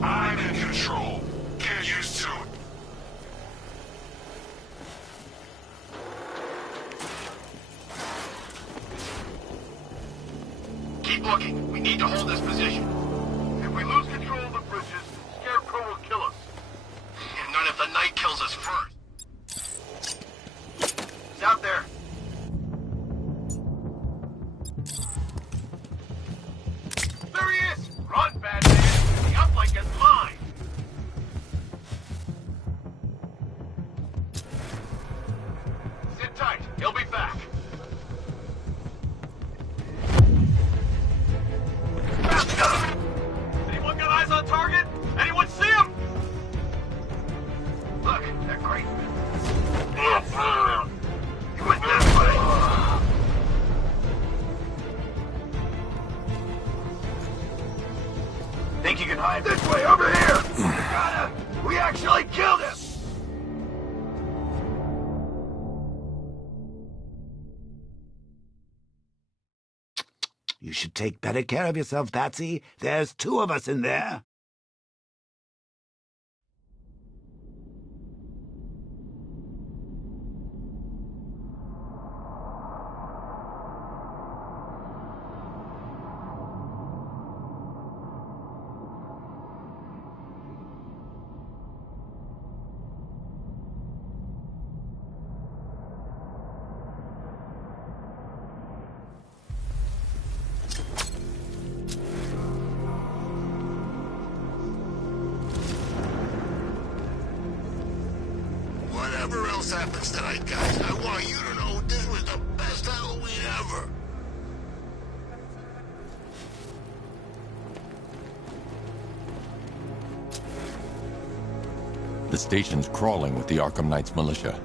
I'm in control. Get used to it. Keep looking. We need to hold this position. If we lose control of the bridges, Scarecrow will kill us. And not if the Knight kills us first. He's out there. There he is! Run, Batman! The uplink is mine! Sit tight. He'll be back. Anyone got eyes on target? Anyone see him? Look, they're great. He went that way. Think you can hide this way? Over here! Got him! We actually killed him! You should take better care of yourself, Patsy. There's two of us in there. Whatever else happens tonight, guys, I want you to know this was the best Halloween ever. The station's crawling with the Arkham Knight's militia.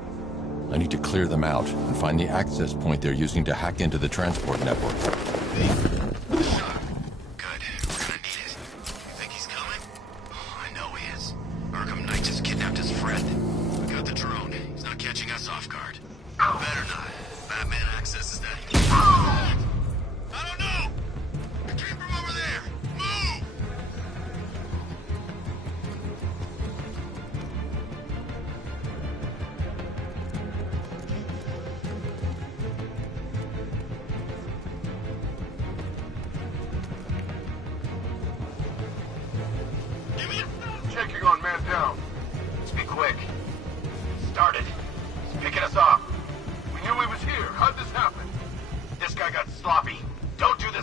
I need to clear them out and find the access point they're using to hack into the transport network. Checking on man down. Let's be quick. Started. He's picking us off. We knew he was here. How'd this happen? This guy got sloppy. Don't do this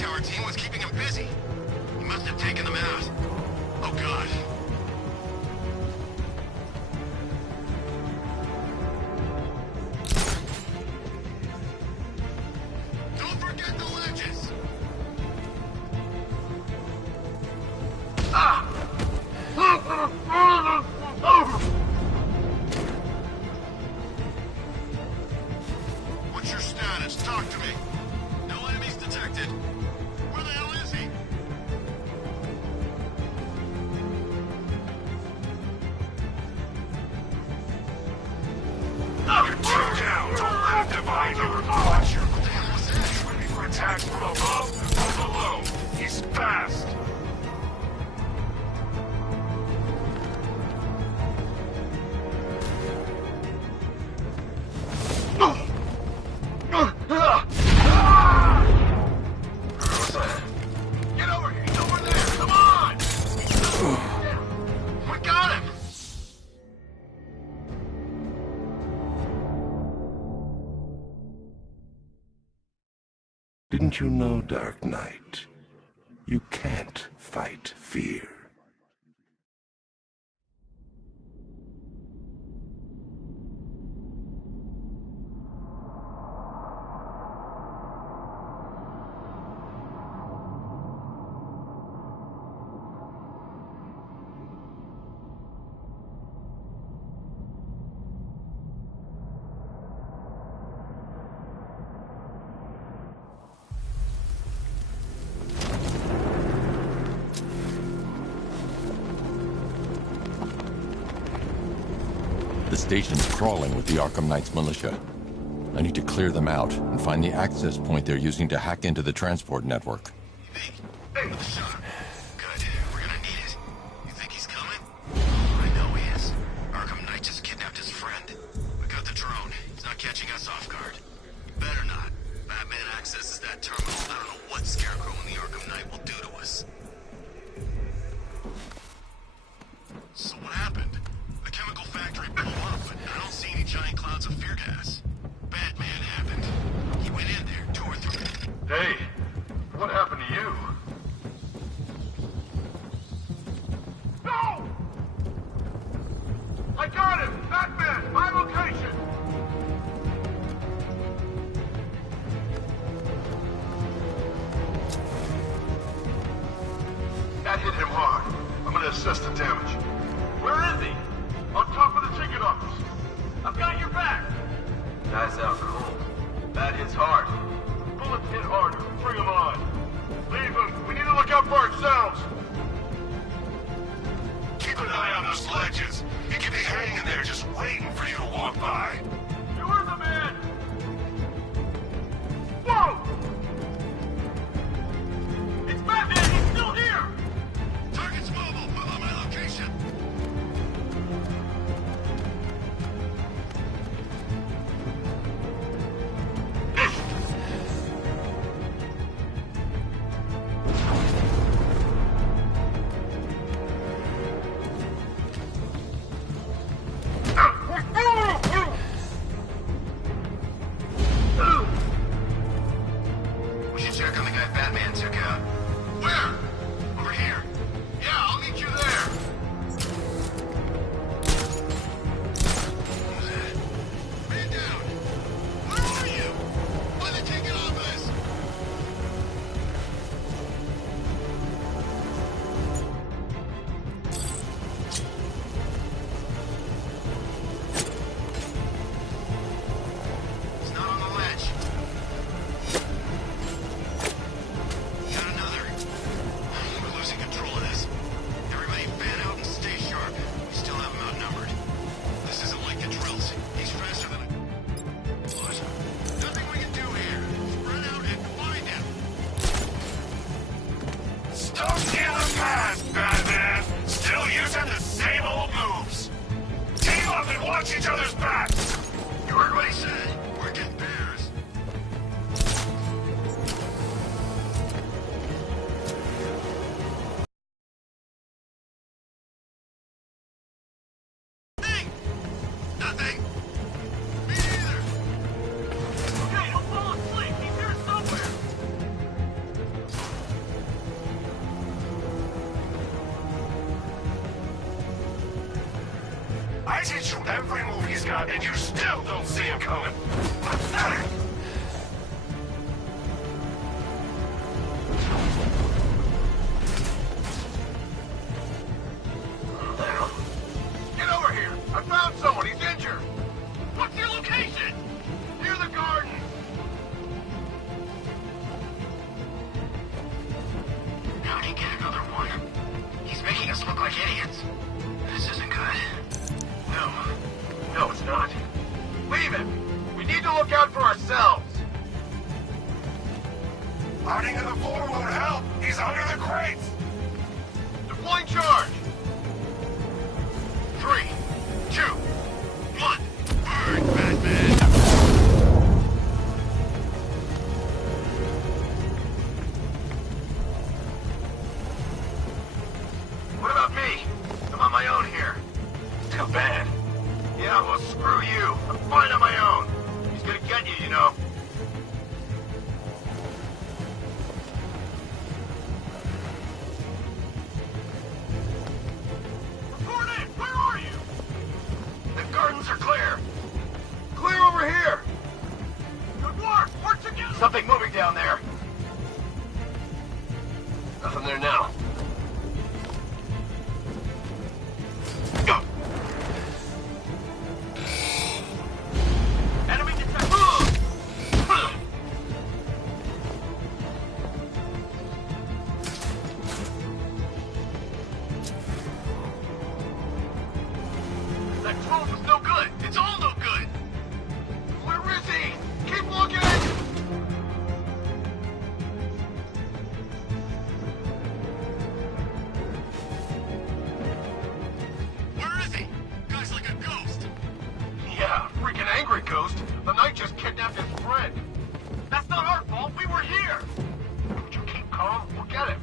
tower team was keeping him busy. He must have taken them out. Oh, God. Don't forget the ledges! Ah! What's your status? Talk to me. No enemies detected. Where the hell is he? You're too down. Don't let him divide you. Watch your... What the hell was that? He's ready for attacks from above or below. He's fast. Get over here! He's over there! Come on! We got him! Didn't you know, Dark Knight? You can't fight fear. The station's crawling with the Arkham Knight's militia. I need to clear them out and find the access point they're using to hack into the transport network. Hey, shot. Good. We're gonna need it. You think he's coming? I know he is. Arkham Knight just kidnapped his friend. We got the drone. He's not catching us off guard. Better not. Batman accesses that terminal. I don't know what Scarecrow and the Arkham Knight will do to us. So what happened? The chemical factory blew up, but I don't see any giant clouds of fear gas. Batman happened. He went in there, tore through it. Hey, what happened to you? No! I got him! Batman, my location! That hit him hard. I'm gonna assess the damage. Where is he? On top of the ticket office. I've got your back! Guy's out cold. That hits hard. Bullets hit harder. Bring him on. Leave him. We need to look out for ourselves. Keep an eye on those ledges. He could be hanging there just waiting for you to walk by. You are the man! Whoa! It's Batman! He's still here! Target's mobile. Follow my location. We should check on the guy Batman took out. Where? Over here. Yeah, I'll meet you there. Who's that? Man down. Where are you? By the ticket office. It's not on the ledge. Got another. We're losing control of this. Everybody fan out and stay sharp. We still have him outnumbered. This isn't like the drills. He's faster than what? Nothing we can do here. Spread out and find him. Stuck in the past, Batman. Still using the same old moves. Team up and watch each other's backs. You heard what he said. We're getting bears. Nothing. Me neither. Okay, don't fall asleep. He's here somewhere. I teach you every move he's got, and you still don't see him coming. Pathetic. Get over here! I found someone, he's injured! What's your location? Near the garden! How'd he get another one? He's making us look like idiots. This isn't good. No, it's not. Leave him! We need to look out for ourselves! Hiding in the floor won't help! He's under the crates! Deploying charge! 3, 2, 1. Burn, Batman! What about me? I'm on my own here. Too bad. Yeah, well, screw you. I'm fine on my own. He's gonna get you, you know. Report in! Where are you? The gardens are clear. Clear over here. Good work! Work together! Something moving down there. Nothing there now. Go! Enemy detected! That drone was no good! It's all no good! Where is he? Keep looking! Where is he? Guy's like a ghost. Yeah, freaking angry ghost. The Knight just kidnapped his friend. That's not our fault. We were here. Would you keep calm? We'll get him.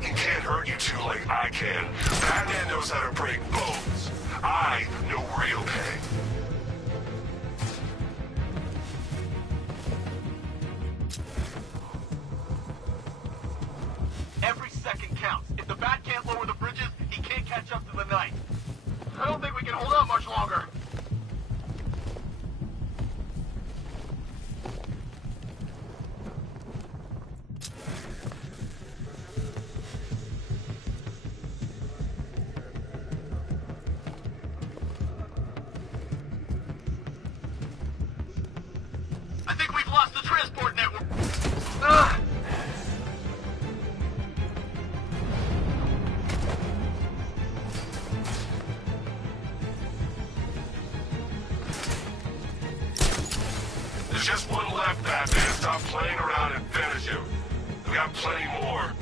He can't hurt you two like I can. Batman knows how to break bones. I know real pain. Every second counts. If the Bat can't lower the bridges, he can't catch up to the Knight. I don't think we can hold out much longer. I think we've lost the transport network. Ah! There's just one left, Batman. Stop playing around and finish him. We got plenty more.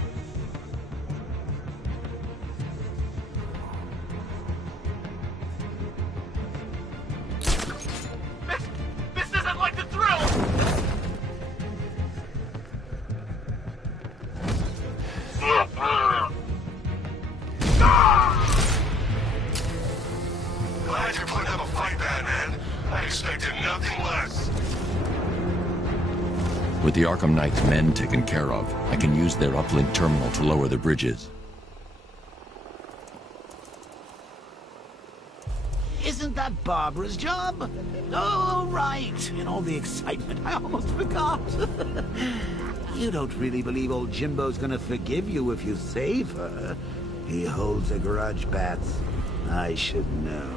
This isn't like the thrill! Glad you're putting up a fight, Batman. I expected nothing less. With the Arkham Knight's men taken care of, I can use their uplink terminal to lower the bridges. Isn't that Barbara's job? Oh, right. In all the excitement, I almost forgot. You don't really believe old Jimbo's gonna forgive you if you save her. He holds a grudge, Bats. I should know.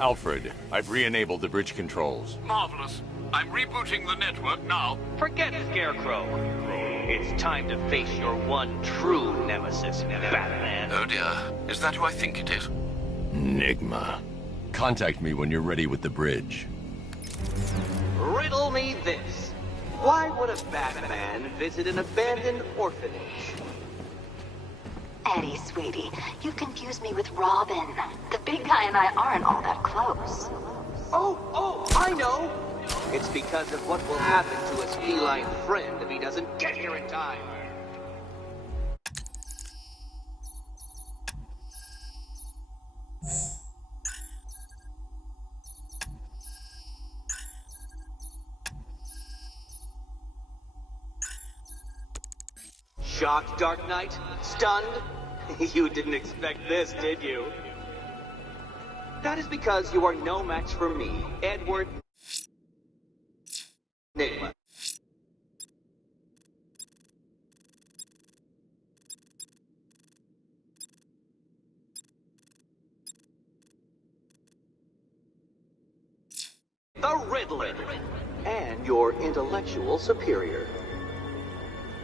Alfred, I've re-enabled the bridge controls. Marvelous. I'm rebooting the network now. Forget Scarecrow. It's time to face your one true nemesis, Batman. Oh dear. Is that who I think it is? Enigma. Contact me when you're ready with the bridge. Riddle me this. Why would a Batman visit an abandoned orphanage? Eddie, sweetie, you confuse me with Robin. The big guy and I aren't all that close. Oh, I know! It's because of what will happen to his feline friend if he doesn't get here in time. shocked, Dark Knight? Stunned? You didn't expect this, did you? That is because you are no match for me, Edward Nigma. The Riddler, and your intellectual superior.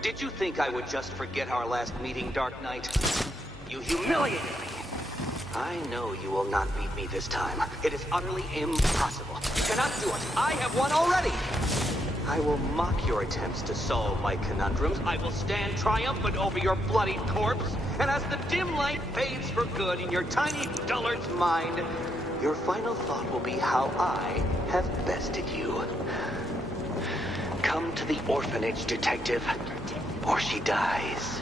Did you think I would just forget our last meeting, Dark Knight? You humiliated me. I know you will not beat me this time. It is utterly impossible. You cannot do it. I have won already. I will mock your attempts to solve my conundrums. I will stand triumphant over your bloody corpse. And as the dim light fades for good in your tiny dullard's mind, your final thought will be how I have bested you. Come to the orphanage, detective, or she dies.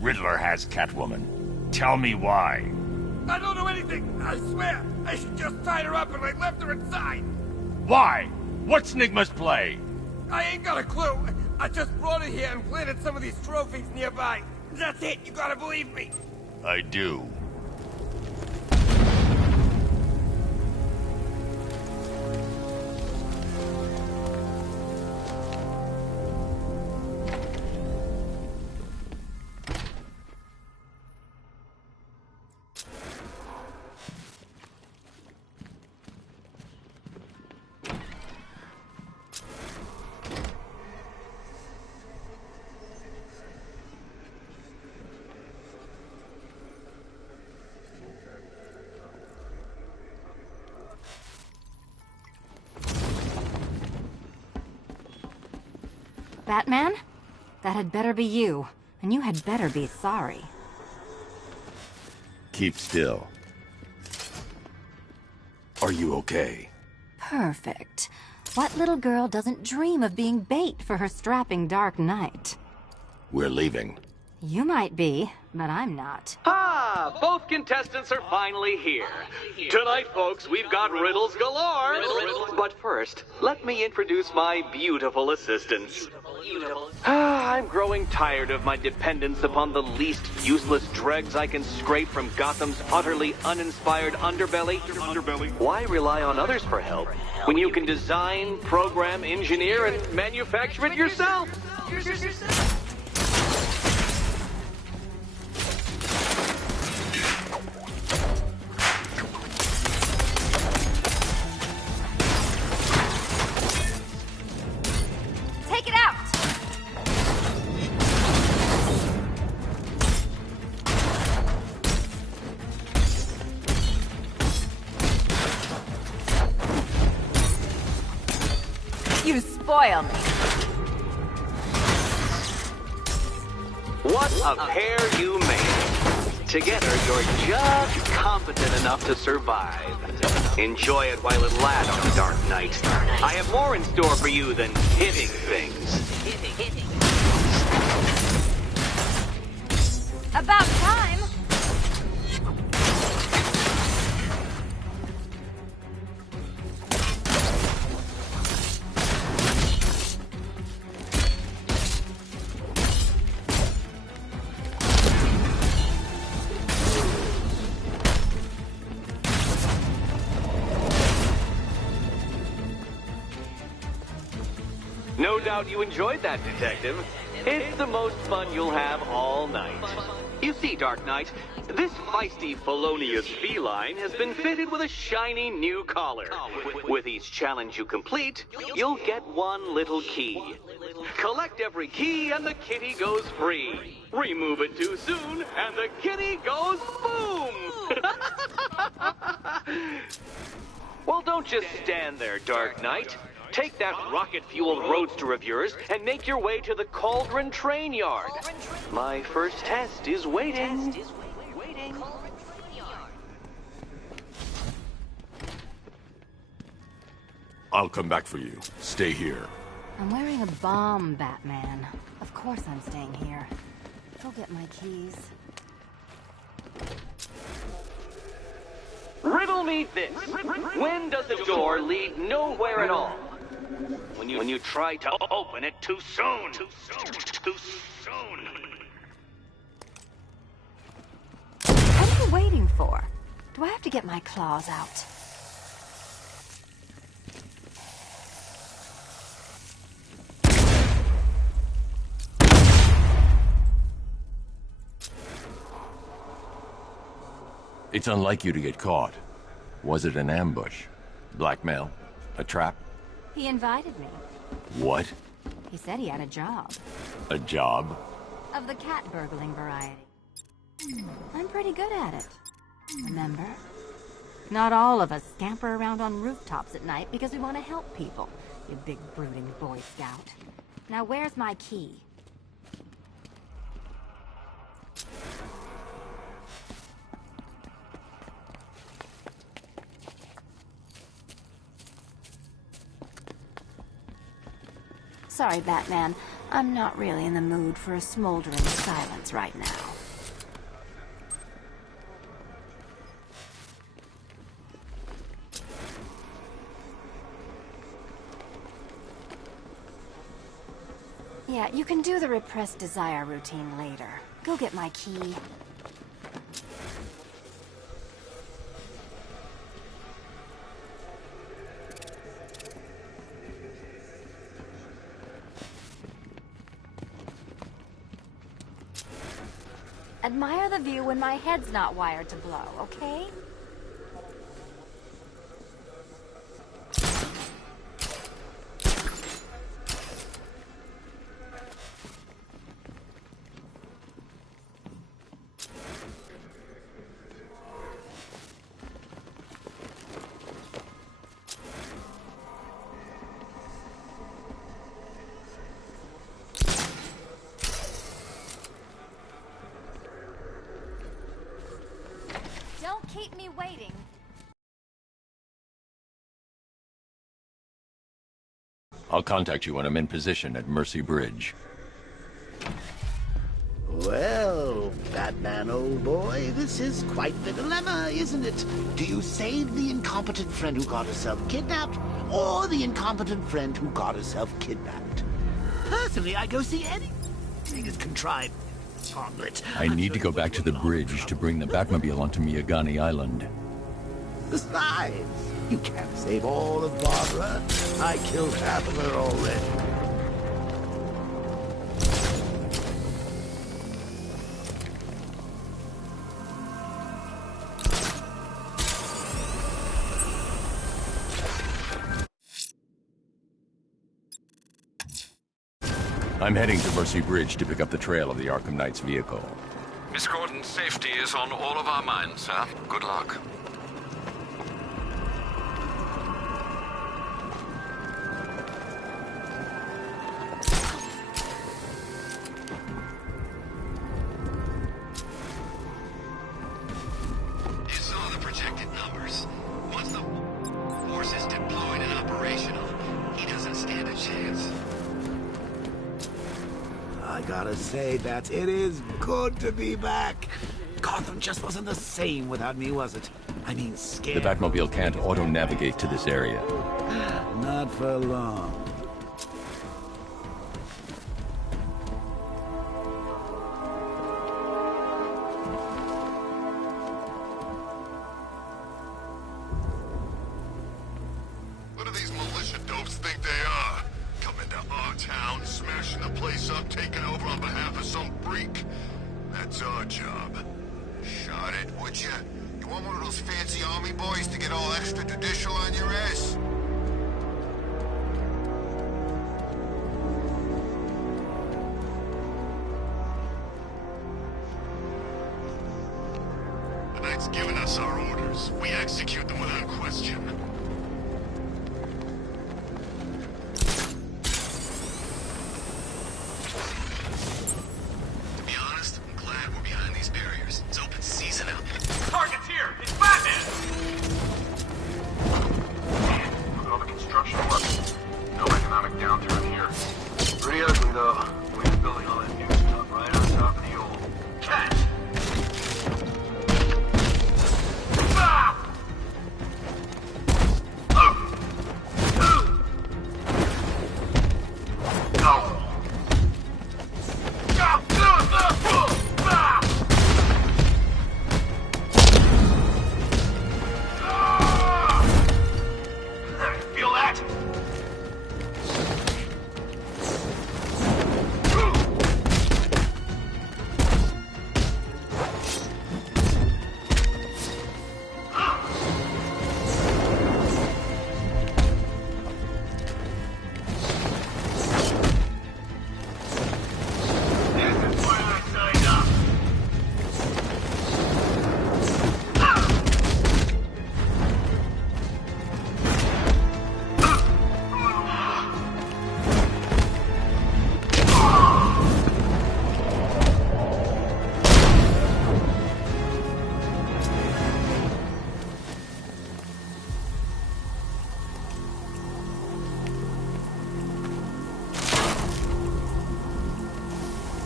Riddler has Catwoman. Tell me why. I don't know anything, I swear. I just tied her up and I left her inside. Why? What's Nigma's play? I ain't got a clue. I just brought her here and planted some of these trophies nearby. That's it, you gotta believe me. I do. Batman? That had better be you, and you had better be sorry. Keep still. Are you okay? Perfect. What little girl doesn't dream of being bait for her strapping Dark Knight? We're leaving. You might be, but I'm not. Ah, both contestants are finally here. Tonight, folks, we've got riddles galore. But first, let me introduce my beautiful assistants. I'm growing tired of my dependence upon the least useless dregs I can scrape from Gotham's utterly uninspired underbelly. Why rely on others for help when you can design, program, engineer, and manufacture it yourself? Take it out! You spoil me. What a pair you made. Together, you're just competent enough to survive. Enjoy it while it lasts on the Dark Knight. I have more in store for you than hitting things. About time. No doubt you enjoyed that, Detective. It's the most fun you'll have all night. You see, Dark Knight, this feisty felonious feline has been fitted with a shiny new collar. With each challenge you complete, you'll get one little key. Collect every key and the kitty goes free. Remove it too soon and the kitty goes boom! Well, don't just stand there, Dark Knight. Take that rocket-fueled roadster of yours and make your way to the Cauldron train yard. My first test is waiting. I'll come back for you. Stay here. I'm wearing a bomb, Batman. Of course I'm staying here. Go get my keys. Riddle me this. When does a door lead nowhere at all? When you try to open it too soon. Too soon. What are you waiting for? Do I have to get my claws out? It's unlike you to get caught. Was it an ambush? Blackmail? A trap? He invited me. What? He said he had a job. A job? Of the cat burgling variety. I'm pretty good at it. Remember? Not all of us scamper around on rooftops at night because we want to help people, you big brooding Boy Scout. Now where's my key? Sorry, Batman. I'm not really in the mood for a smoldering silence right now. Yeah, you can do the repressed desire routine later. Go get my key. Admire the view when my head's not wired to blow, okay? Don't keep me waiting. I'll contact you when I'm in position at Mercy Bridge. Well, Batman, old boy, this is quite the dilemma, isn't it? Do you save the incompetent friend who got herself kidnapped, or the incompetent friend who got herself kidnapped? Personally, I go see anything as contrived. Omelet. I need to go back to the bridge to bring the Batmobile onto Miyagani Island. Besides, you can't save all of Barbara. I killed half of her already. I'm heading to Mercy Bridge to pick up the trail of the Arkham Knight's vehicle. Miss Gordon's safety is on all of our minds, sir. Good luck. gotta say, Bats, it is good to be back. Gotham just wasn't the same without me, was it? I mean, scared. The Batmobile can't auto-navigate to this area. Not for long. What do these militia dopes think they are? Coming to our town, smashing the place up, taking over on behalf of some freak? That's our job. Shot it, would you? You want one of those fancy army boys to get all extrajudicial on your ass? The Knight's given us our orders. We execute them without question. To be honest, I'm glad we're behind these barriers. It's open season out there. Target's here! It's Batman! Look at all the construction work. No economic downturn here. Pretty ugly, though. We're building all that new stuff right on top of the old. Catch! Ah! Feel that? This is why I signed up.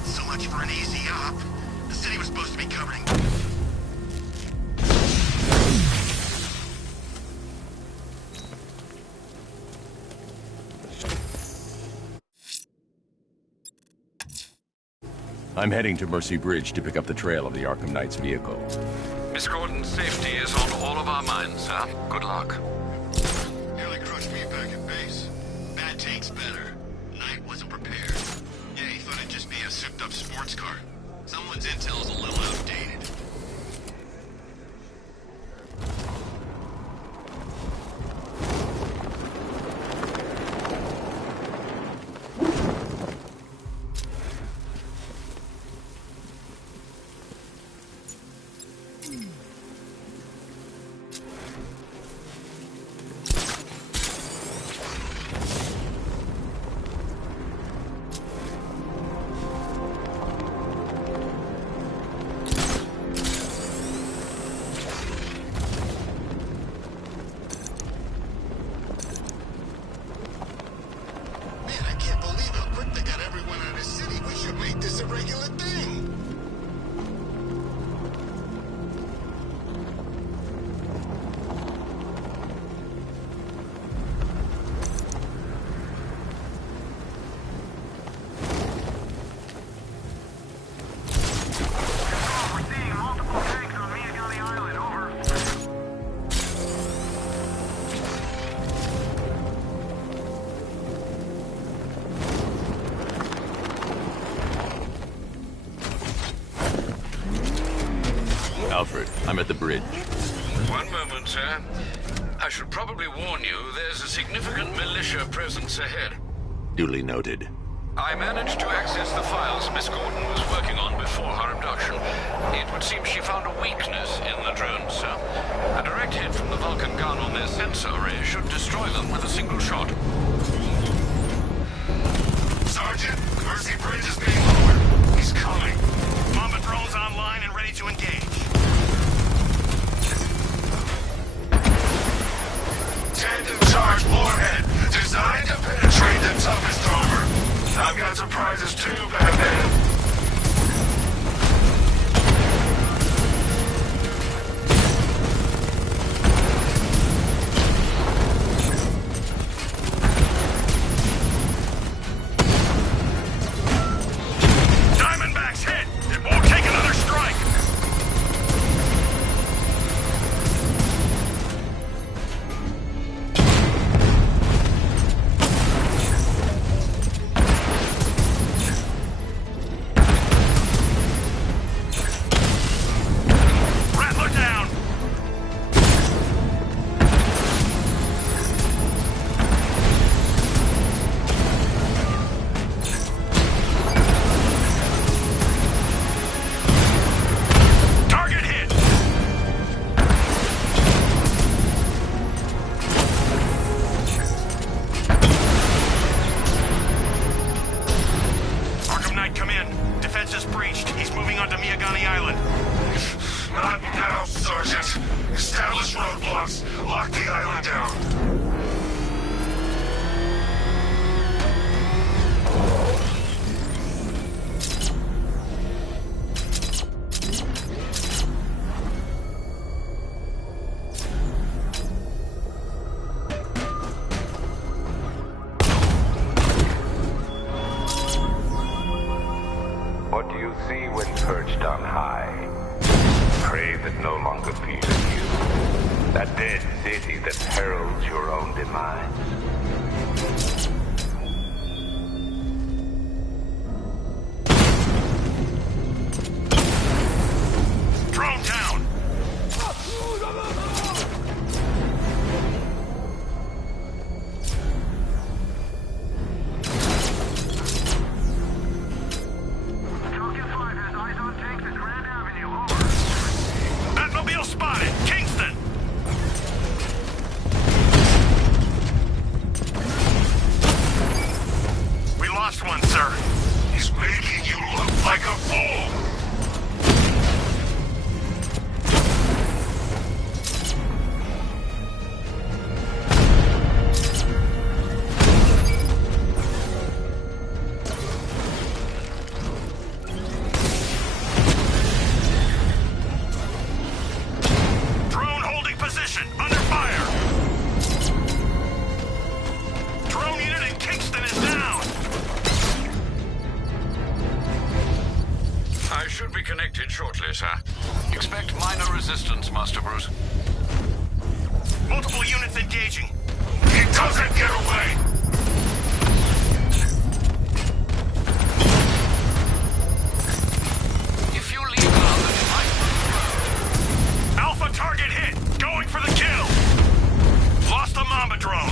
So much for an easy op. The city was supposed to be covering. I'm heading to Mercy Bridge to pick up the trail of the Arkham Knight's vehicle. Miss Gordon's safety is on all of our minds, sir. Good luck. Nearly crushed me back at base. Bad tank's better. Knight wasn't prepared. Yeah, he thought it'd just be a souped-up sports car. Someone's intel's a little outdated. Man, I can't believe how quick they got everyone out of the city. We should make this a regular thing. We're seeing multiple tanks on Miagani Island. Over. Alfred, I'm at the bridge. One moment, sir. I should probably warn you, there's a significant militia presence ahead. Duly noted. I managed to access the files Miss Gordon was working on before her abduction. It would seem she found a weakness in the drones, sir. A direct hit from the Vulcan gun on their sensor array should destroy them with a single shot. Sergeant, Mercy Bridge is being lowered. He's coming. Bomber drones online and ready to engage. Tandem charge warhead, designed to penetrate the toughest armor. I've got surprises too, Batman. What do you see when perched on high? Prey that no longer fears you. A dead city that heralds your own demise. Drone down! Batmobile spotted! Kingston! We lost one, sir. He's making you look like a fool! Drone holding position, under fire! Drone unit in Kingston is down! I should be connected shortly, sir. Expect minor resistance, Master Bruce. Multiple units engaging. He doesn't get away! If you leave now, then it might prove Alpha target hit! Going for the kill! Lost the Mamba drone!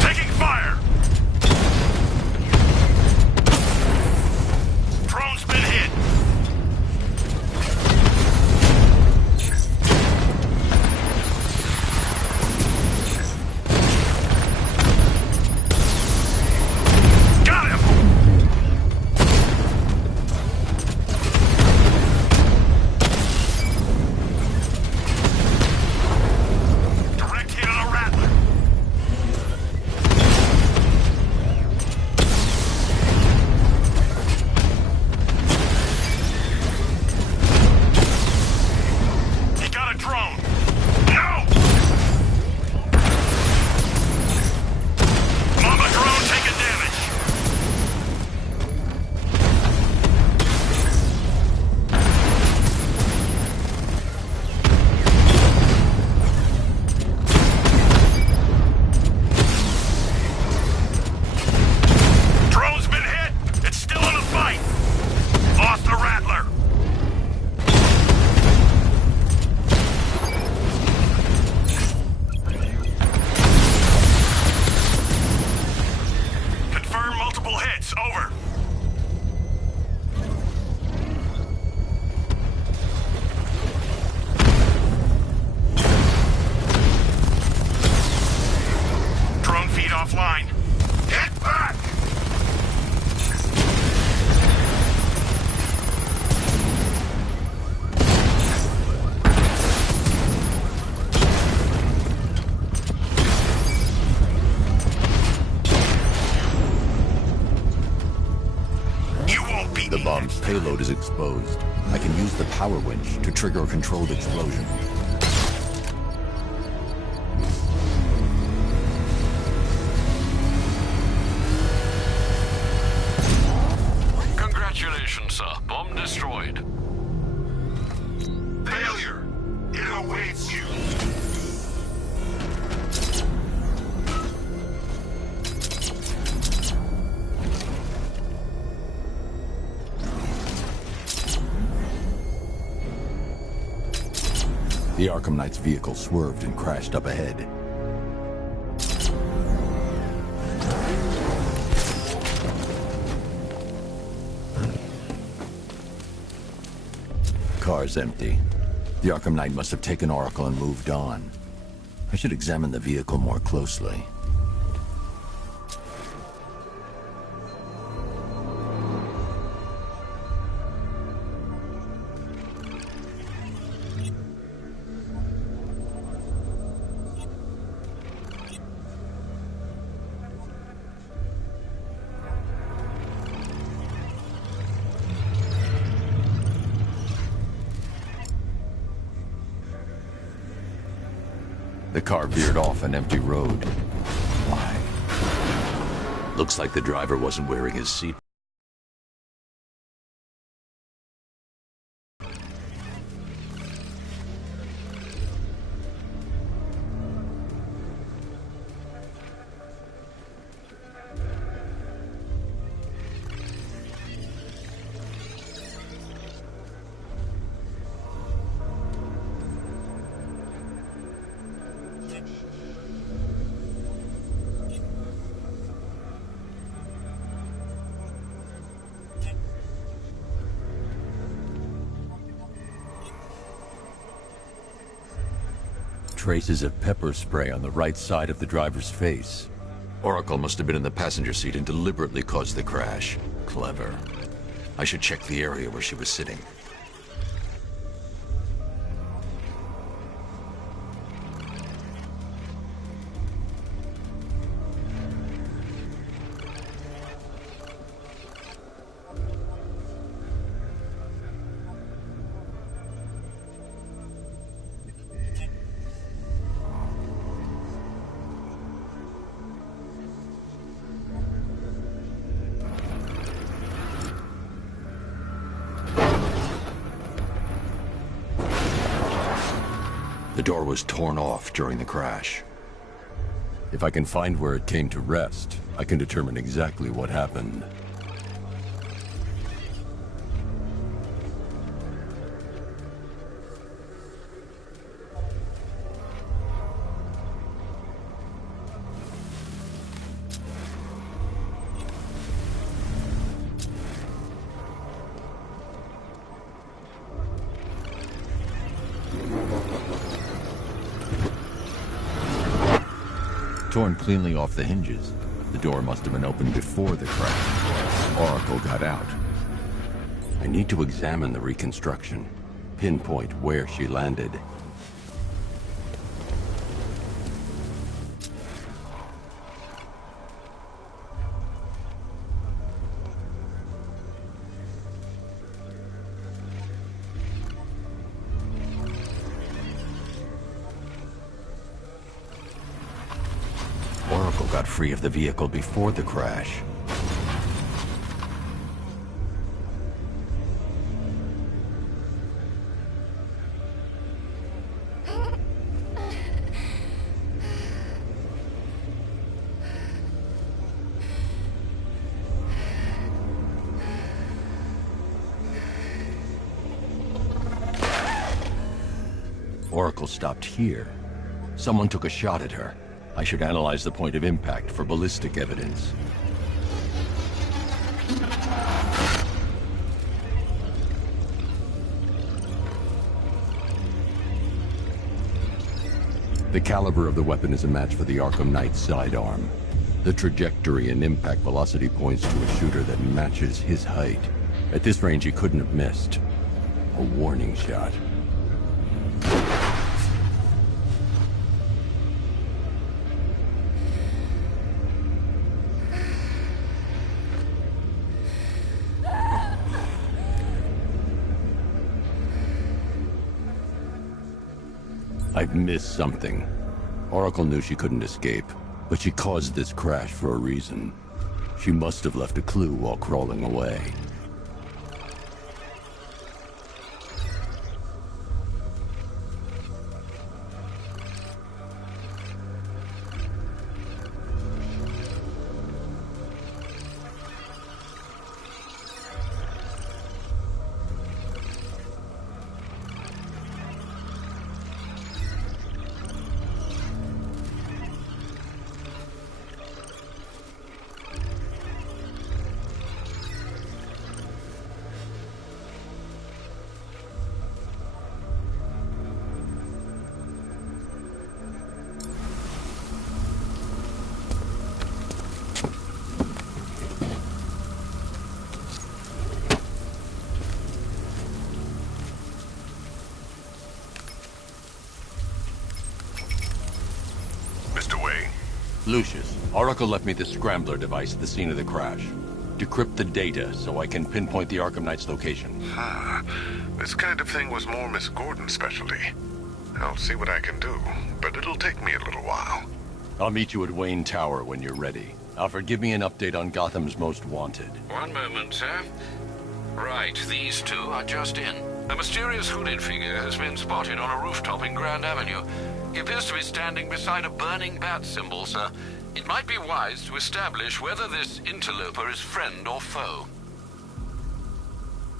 Taking fire! Drone's been hit! Got him! Direct hit on a Rattler. He got a drone. No! Mama drone taking damage. Drone's been hit. It's still in a fight. Lost the Rattler. Confirm multiple hits. Over. Drone feed offline. Get back! You won't beat The me. bomb's payload is exposed. I can use the power winch to trigger a controlled explosion. Congratulations, sir. Bomb destroyed. Failure! It awaits you! The Arkham Knight's vehicle swerved and crashed up ahead. Car's empty. The Arkham Knight must have taken Oracle and moved on. I should examine the vehicle more closely. The car veered off an empty road. Why? Looks like the driver wasn't wearing his seat. Traces of pepper spray on the right side of the driver's face. Oracle must have been in the passenger seat and deliberately caused the crash. Clever. I should check the area where she was sitting. The door was torn off during the crash. If I can find where it came to rest, I can determine exactly what happened. Torn cleanly off the hinges. The door must have been opened before the crash. Oracle got out. I need to examine the reconstruction, pinpoint where she landed. Oracle got free of the vehicle before the crash. Oracle stopped here. Someone took a shot at her. I should analyze the point of impact for ballistic evidence. The caliber of the weapon is a match for the Arkham Knight's sidearm. The trajectory and impact velocity points to a shooter that matches his height. At this range, he couldn't have missed. A warning shot. I've missed something. Oracle knew she couldn't escape, but she caused this crash for a reason. She must have left a clue while crawling away. Lucius, Oracle left me the scrambler device at the scene of the crash. Decrypt the data so I can pinpoint the Arkham Knight's location. This kind of thing was more Miss Gordon's specialty. I'll see what I can do, but it'll take me a little while. I'll meet you at Wayne Tower when you're ready. Alfred, give me an update on Gotham's Most Wanted. One moment, sir. Right, these two are just in. A mysterious hooded figure has been spotted on a rooftop in Grand Avenue. He appears to be standing beside a burning bat symbol, sir. It might be wise to establish whether this interloper is friend or foe.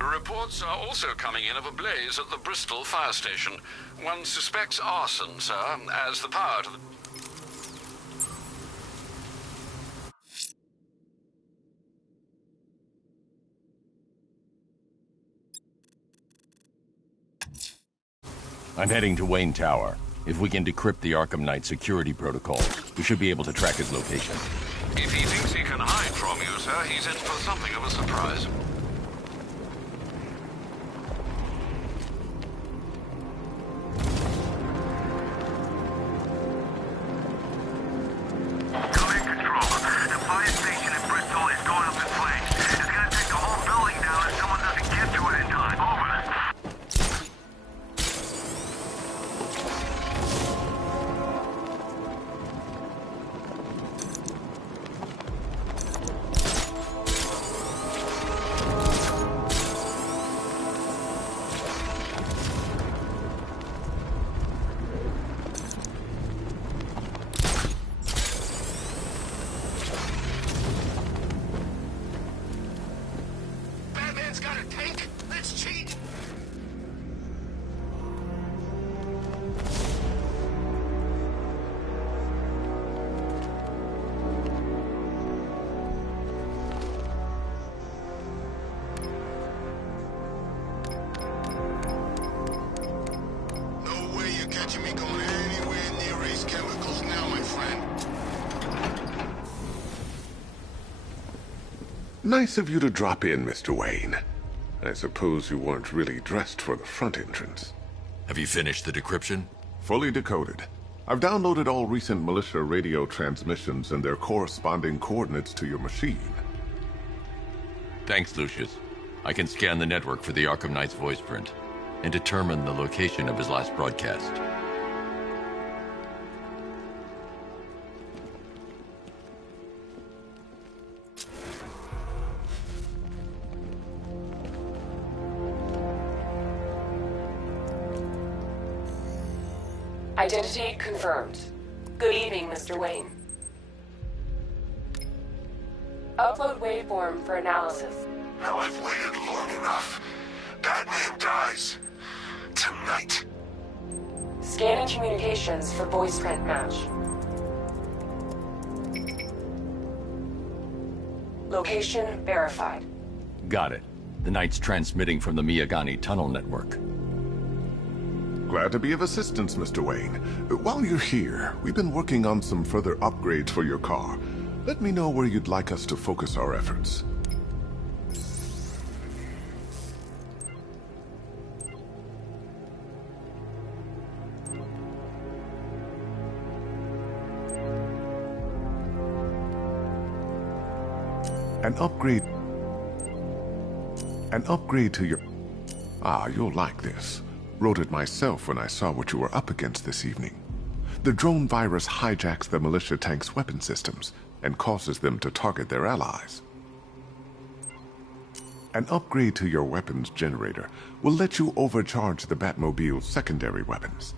Reports are also coming in of a blaze at the Bristol fire station. One suspects arson, sir, as the power to the... I'm heading to Wayne Tower. If we can decrypt the Arkham Knight security protocols, we should be able to track his location. If he thinks he can hide from you, sir, he's in for something of a surprise. Come in, Control. The fire station in Bristol is going up in flames. It's gonna take the whole building down if someone doesn't get to it in time. Over. Batman's got a tank? Let's cheat! No way you're catching me going anywhere near Ace Chemicals now, my friend. Nice of you to drop in, Mr. Wayne. I suppose you weren't really dressed for the front entrance. Have you finished the decryption? Fully decoded. I've downloaded all recent militia radio transmissions and their corresponding coordinates to your machine. Thanks, Lucius. I can scan the network for the Arkham Knight's voice print and determine the location of his last broadcast. Identity confirmed. Good evening, Mr. Wayne. Upload waveform for analysis. Now I've waited long enough. Batman dies. Tonight. Scanning communications for voice print match. Location verified. Got it. The Knight's transmitting from the Miyagani tunnel network. Glad to be of assistance, Mr. Wayne. While you're here, we've been working on some further upgrades for your car. Let me know where you'd like us to focus our efforts. An upgrade to your... Ah, you'll like this. Wrote it myself when I saw what you were up against this evening. The drone virus hijacks the militia tank's weapon systems and causes them to target their allies. An upgrade to your weapons generator will let you overcharge the Batmobile's secondary weapons.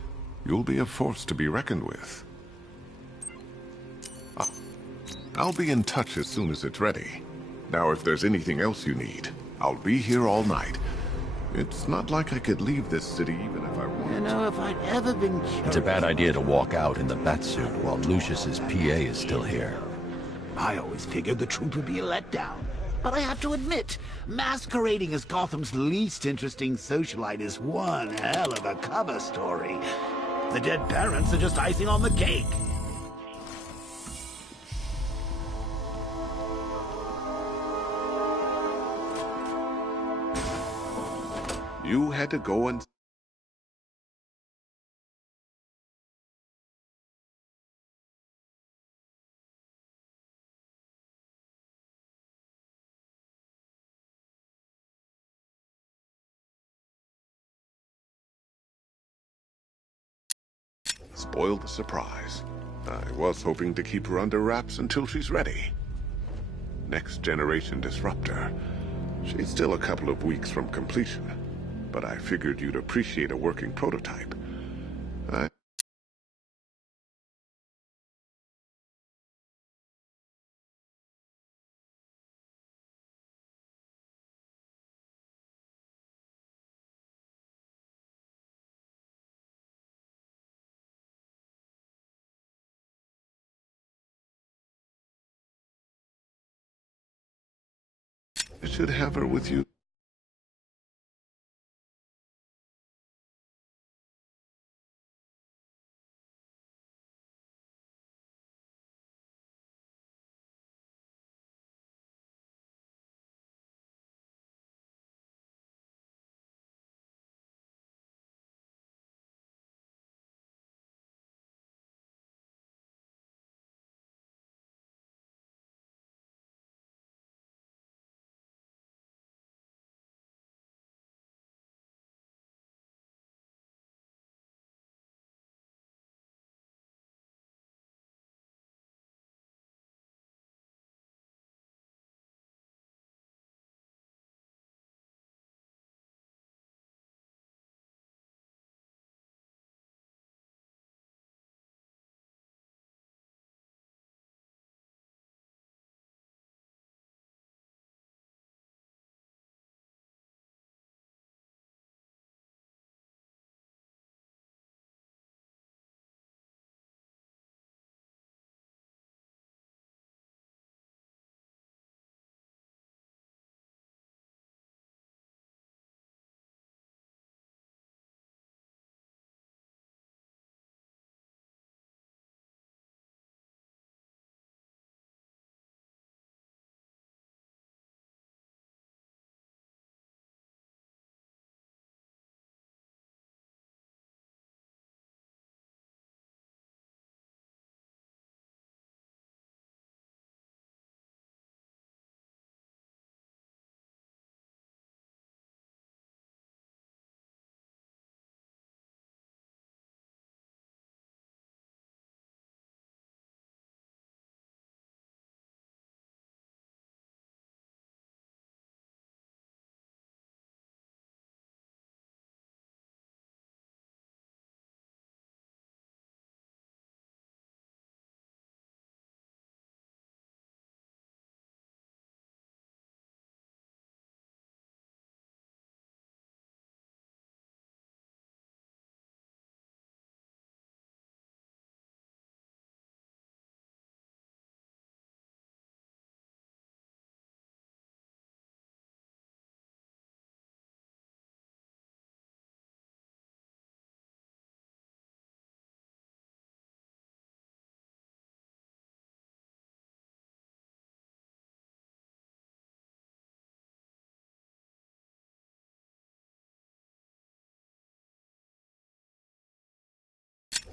You'll be a force to be reckoned with. I'll be in touch as soon as it's ready. Now, if there's anything else you need, I'll be here all night. It's not like I could leave this city even if I wanted to. You know, if I'd ever been curious... It's a bad idea to walk out in the Batsuit while Lucius's PA is still here. I always figured the truth would be a letdown. But I have to admit, masquerading as Gotham's least interesting socialite is one hell of a cover story. The dead parents are just icing on the cake. You had to go and... spoil the surprise. I was hoping to keep her under wraps until she's ready. Next generation disruptor. She's still a couple of weeks from completion, but I figured you'd appreciate a working prototype. I should have her with you.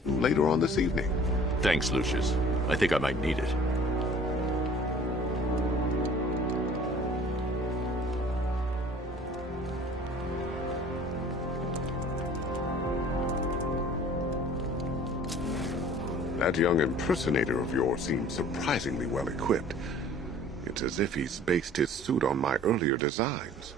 Later on this evening. Thanks, Lucius. I think I might need it. That young impersonator of yours seems surprisingly well equipped. It's as if he's based his suit on my earlier designs.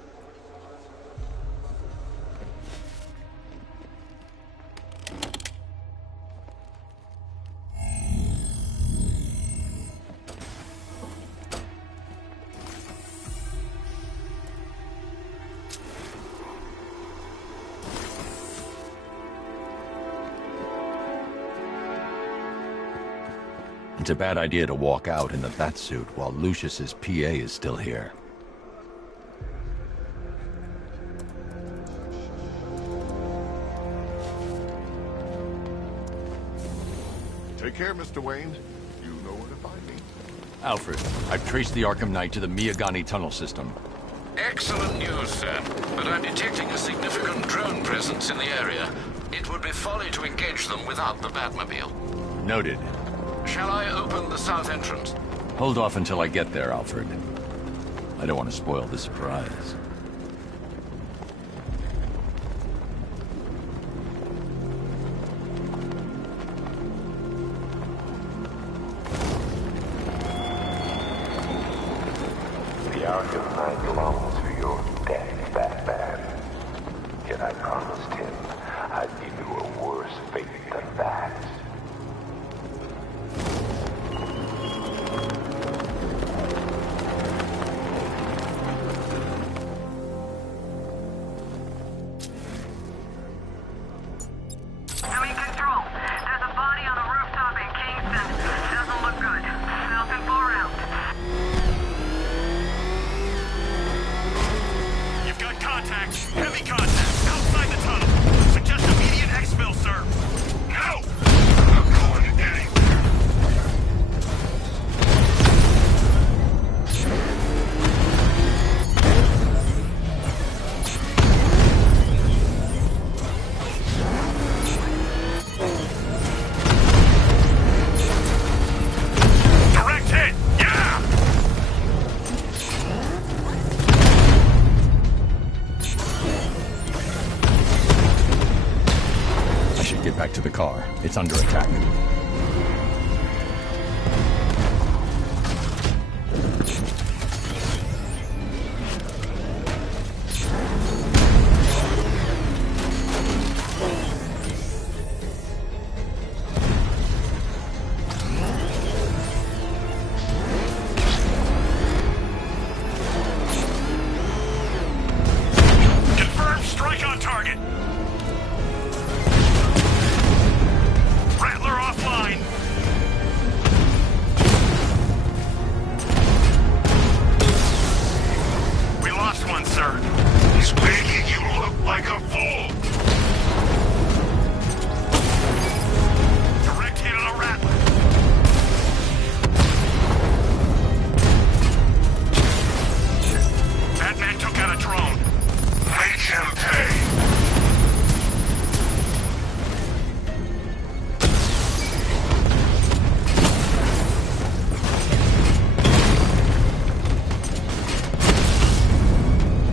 It's a bad idea to walk out in the Batsuit while Lucius's PA is still here. Take care, Mr. Wayne. You know where to find me. Alfred, I've traced the Arkham Knight to the Miyagani tunnel system. Excellent news, sir. But I'm detecting a significant drone presence in the area. It would be folly to engage them without the Batmobile. Noted. Shall I open the south entrance? Hold off until I get there, Alfred. I don't want to spoil the surprise. Arkham Knight longs for your death, Batman. Yet I promised him I'd give you a worse fate than that. Doing control. There's a body on a rooftop in Kingston. Doesn't look good. Falcon 4 out. You've got contact. Heavy contact. Outside the tunnel. Suggest immediate exfil, sir. No! I'm not going anywhere. Direct hit! Yeah! I should get back to the car. It's under attack. Confirm strike on target. Rattler offline. We lost one, sir. He's making you look like a fool. Direct hit on a Rattler. Batman took out a drone. Make him pay.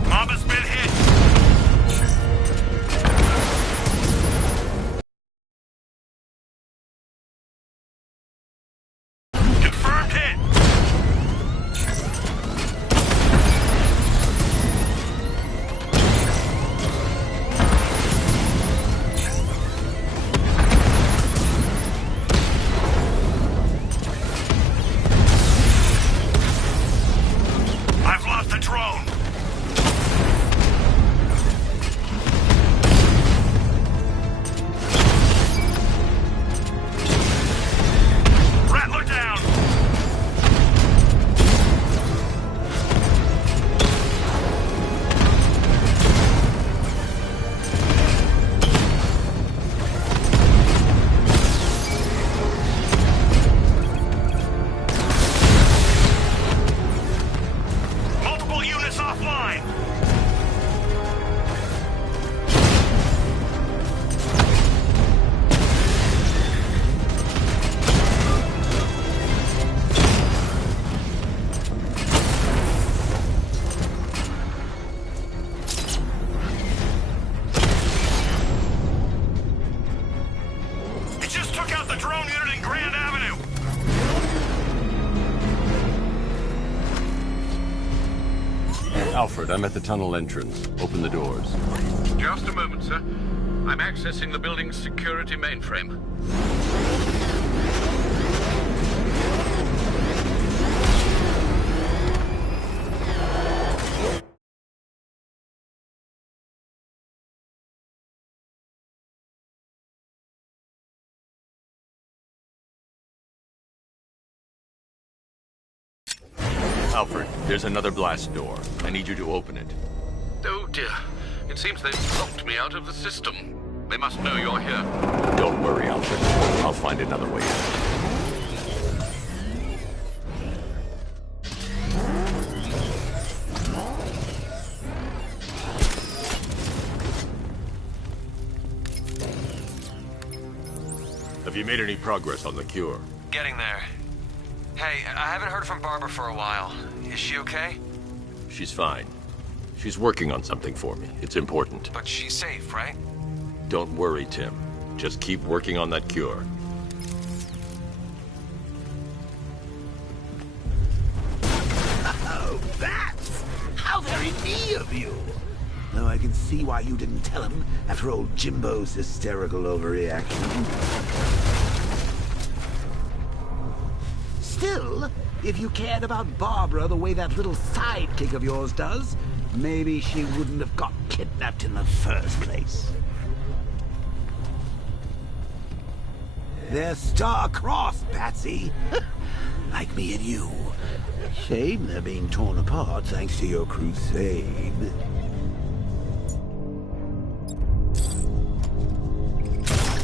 Mob has been hit. Confirmed hit. I've lost the drone. Rattler down. Multiple units offline. He just took out the drone unit in Grand Avenue. Alfred, I'm at the tunnel entrance. Open the doors. Just a moment, sir. I'm accessing the building's security mainframe. Alfred, there's another blast door. I need you to open it. Oh dear. It seems they've locked me out of the system. They must know you're here. Don't worry, Alfred. I'll find another way in. Have you made any progress on the cure? Getting there. Hey, I haven't heard from Barbara for a while. Is she okay? She's fine. She's working on something for me. It's important. But she's safe, right? Don't worry, Tim. Just keep working on that cure. Oh, bats! very me of you. Though I can see why you didn't tell him after old Jimbo's hysterical overreaction. Still, if you cared about Barbara the way that little sidekick of yours does, maybe she wouldn't have got kidnapped in the first place. They're star-crossed, Patsy. Like me and you. Shame they're being torn apart thanks to your crusade.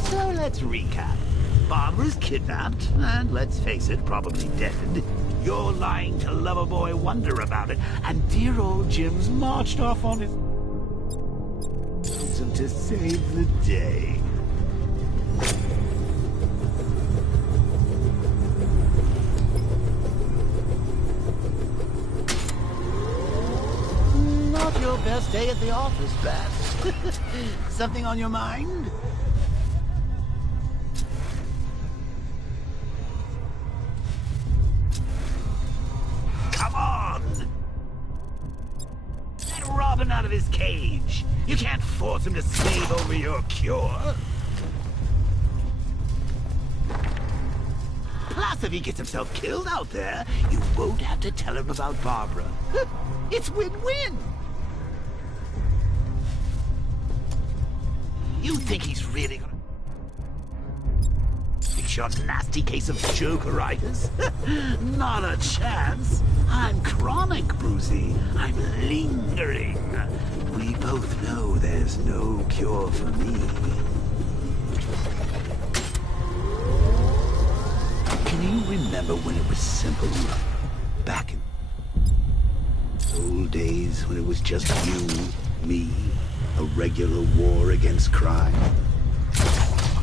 So let's recap. Barbara's kidnapped, and let's face it, probably dead. You're lying to Loverboy Wonder about it, and dear old Jim's marched off on his lonesome to save the day. Not your best day at the office, Bat. Something on your mind? Come on! Get Robin out of his cage. You can't force him to slave over your cure. Plus, if he gets himself killed out there, you won't have to tell him about Barbara. It's win-win. You think he's really gonna fix your nasty case of Jokeritis? Not a chance. I'm chronic, Brucey. I'm lingering. We both know there's no cure for me. Can you remember when it was simple? Back in old days when it was just you, me, a regular war against crime?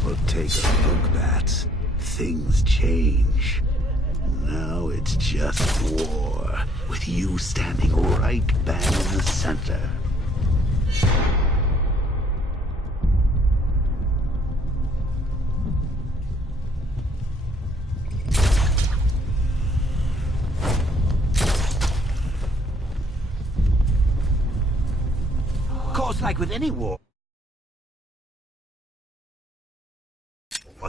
Well, take a look, Bat. Things change. Now it's just war, with you standing right bang in the center. Of course, like with any war,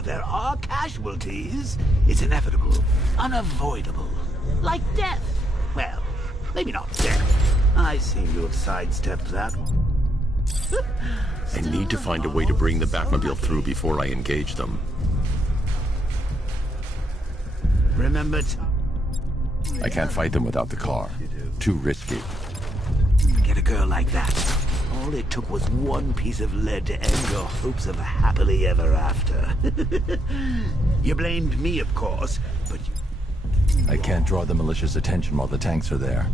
there are casualties. It's inevitable, unavoidable, like death. Well, maybe not death. I seem to have sidestepped that one. I need to find a way to bring the Batmobile through before I engage them. Remember, I can't fight them without the car. Too risky. Get a girl like that. All it took was one piece of lead to end your hopes of a happily ever after. You blamed me, of course, but you... I can't draw the militia's attention while the tanks are there.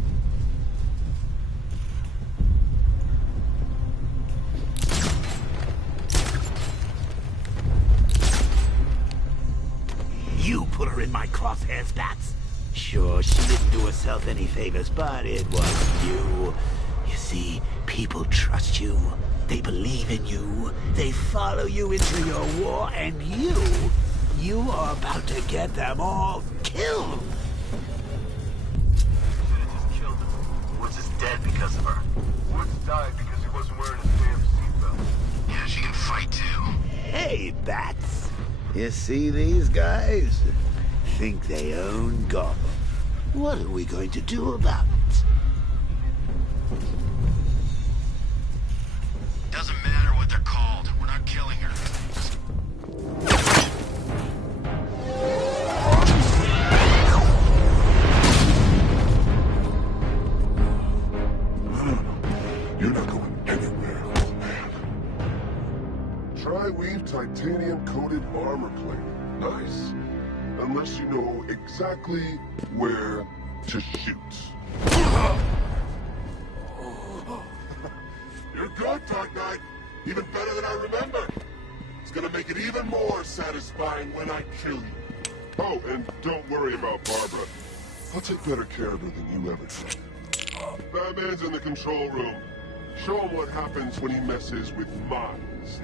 You put her in my crosshairs, Bats. Sure, she didn't do herself any favors, but it was you. You see, people trust you. They believe in you. They follow you into your war, and you are about to get them all killed. Should've just killed him. Woods is dead because of her. Woods died because he wasn't wearing his damn seatbelt. Yeah, she can fight too. Hey, Bats. You see these guys? Think they own Gotham. What are we going to do about it? Doesn't matter what they're called. We're not killing her. No. You're not going anywhere, old man. Tri-weave titanium-coated armor plate. Nice. Unless you know exactly where to shoot. You're good, Dark Knight. Even better than I remember. It's gonna make it even more satisfying when I kill you. Oh, and don't worry about Barbara. I'll take better care of her than you ever did. Batman's in the control room. Show him what happens when he messes with minds.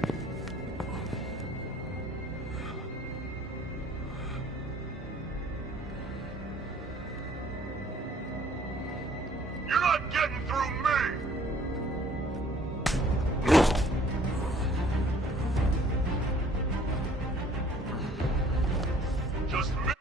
You're not getting through me! Just me.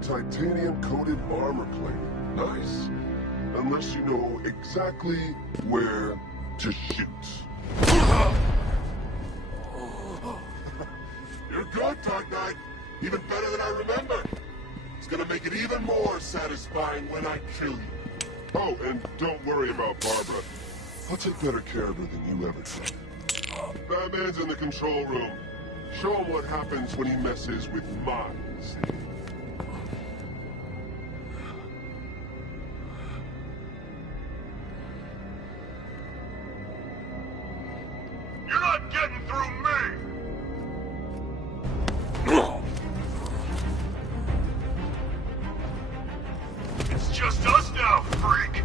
Titanium-coated armor plate. Nice. Unless you know exactly where to shoot. You're good, Dark Knight. Even better than I remember. It's gonna make it even more satisfying when I kill you. Oh, and don't worry about Barbara. I'll take better care of her than you ever did. Batman's in the control room. Show him what happens when he messes with minds. You're not getting through me! It's just us now, freak!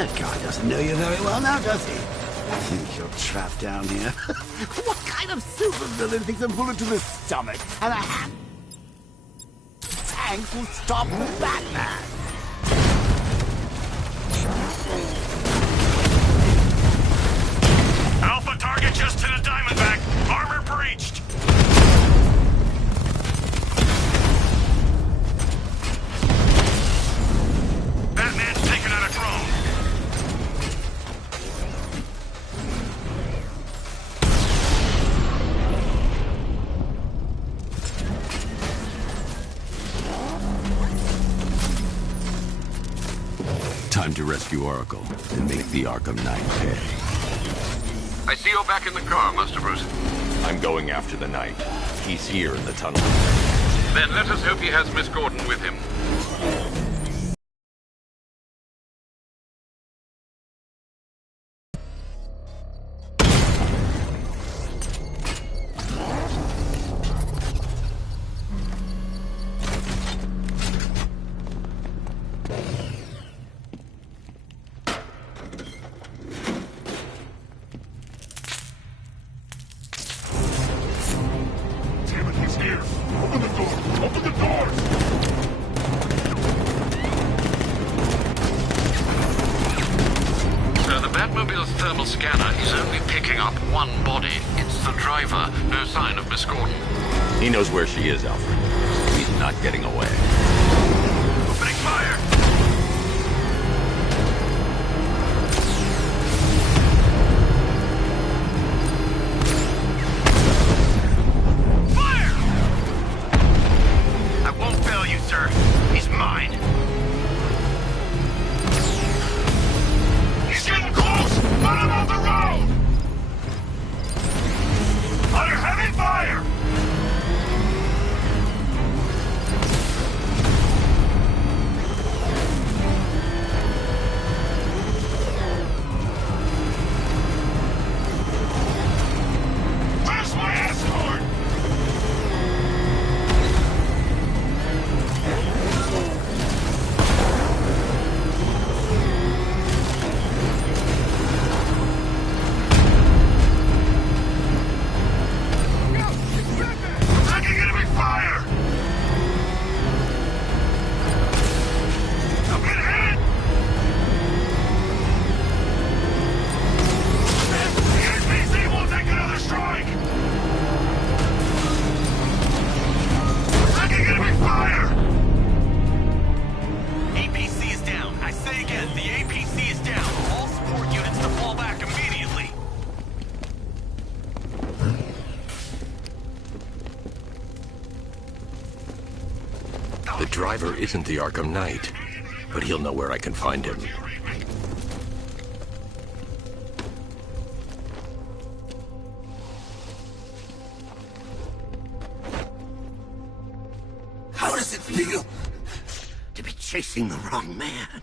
That guy doesn't know you very well now, does he? I think you're trapped down here. What kind of supervillain thinks a bullet to the stomach and a hand tank will stop Batman? Time to rescue Oracle and make the Arkham Knight pay. I see you're back in the car, Master Bruce. I'm going after the Knight. He's here in the tunnel. Then let us hope he has Miss Gordon with him. Thermal scanner is only picking up one body. It's the driver. No sign of Miss Gordon. He knows where she is, Alfred. He's not getting away. Opening fire! Fire! I won't fail you, sir. He's mine. He's getting close! Put him on the road! Under heavy fire! Where's my escort? Taking enemy fire! I'm getting hit! The NPC will take another strike! Taking enemy fire! APC is down. I say again, the APC is down. All support units to fall back immediately. The driver isn't the Arkham Knight, but he'll know where I can find him. How does it feel to be chasing the wrong man?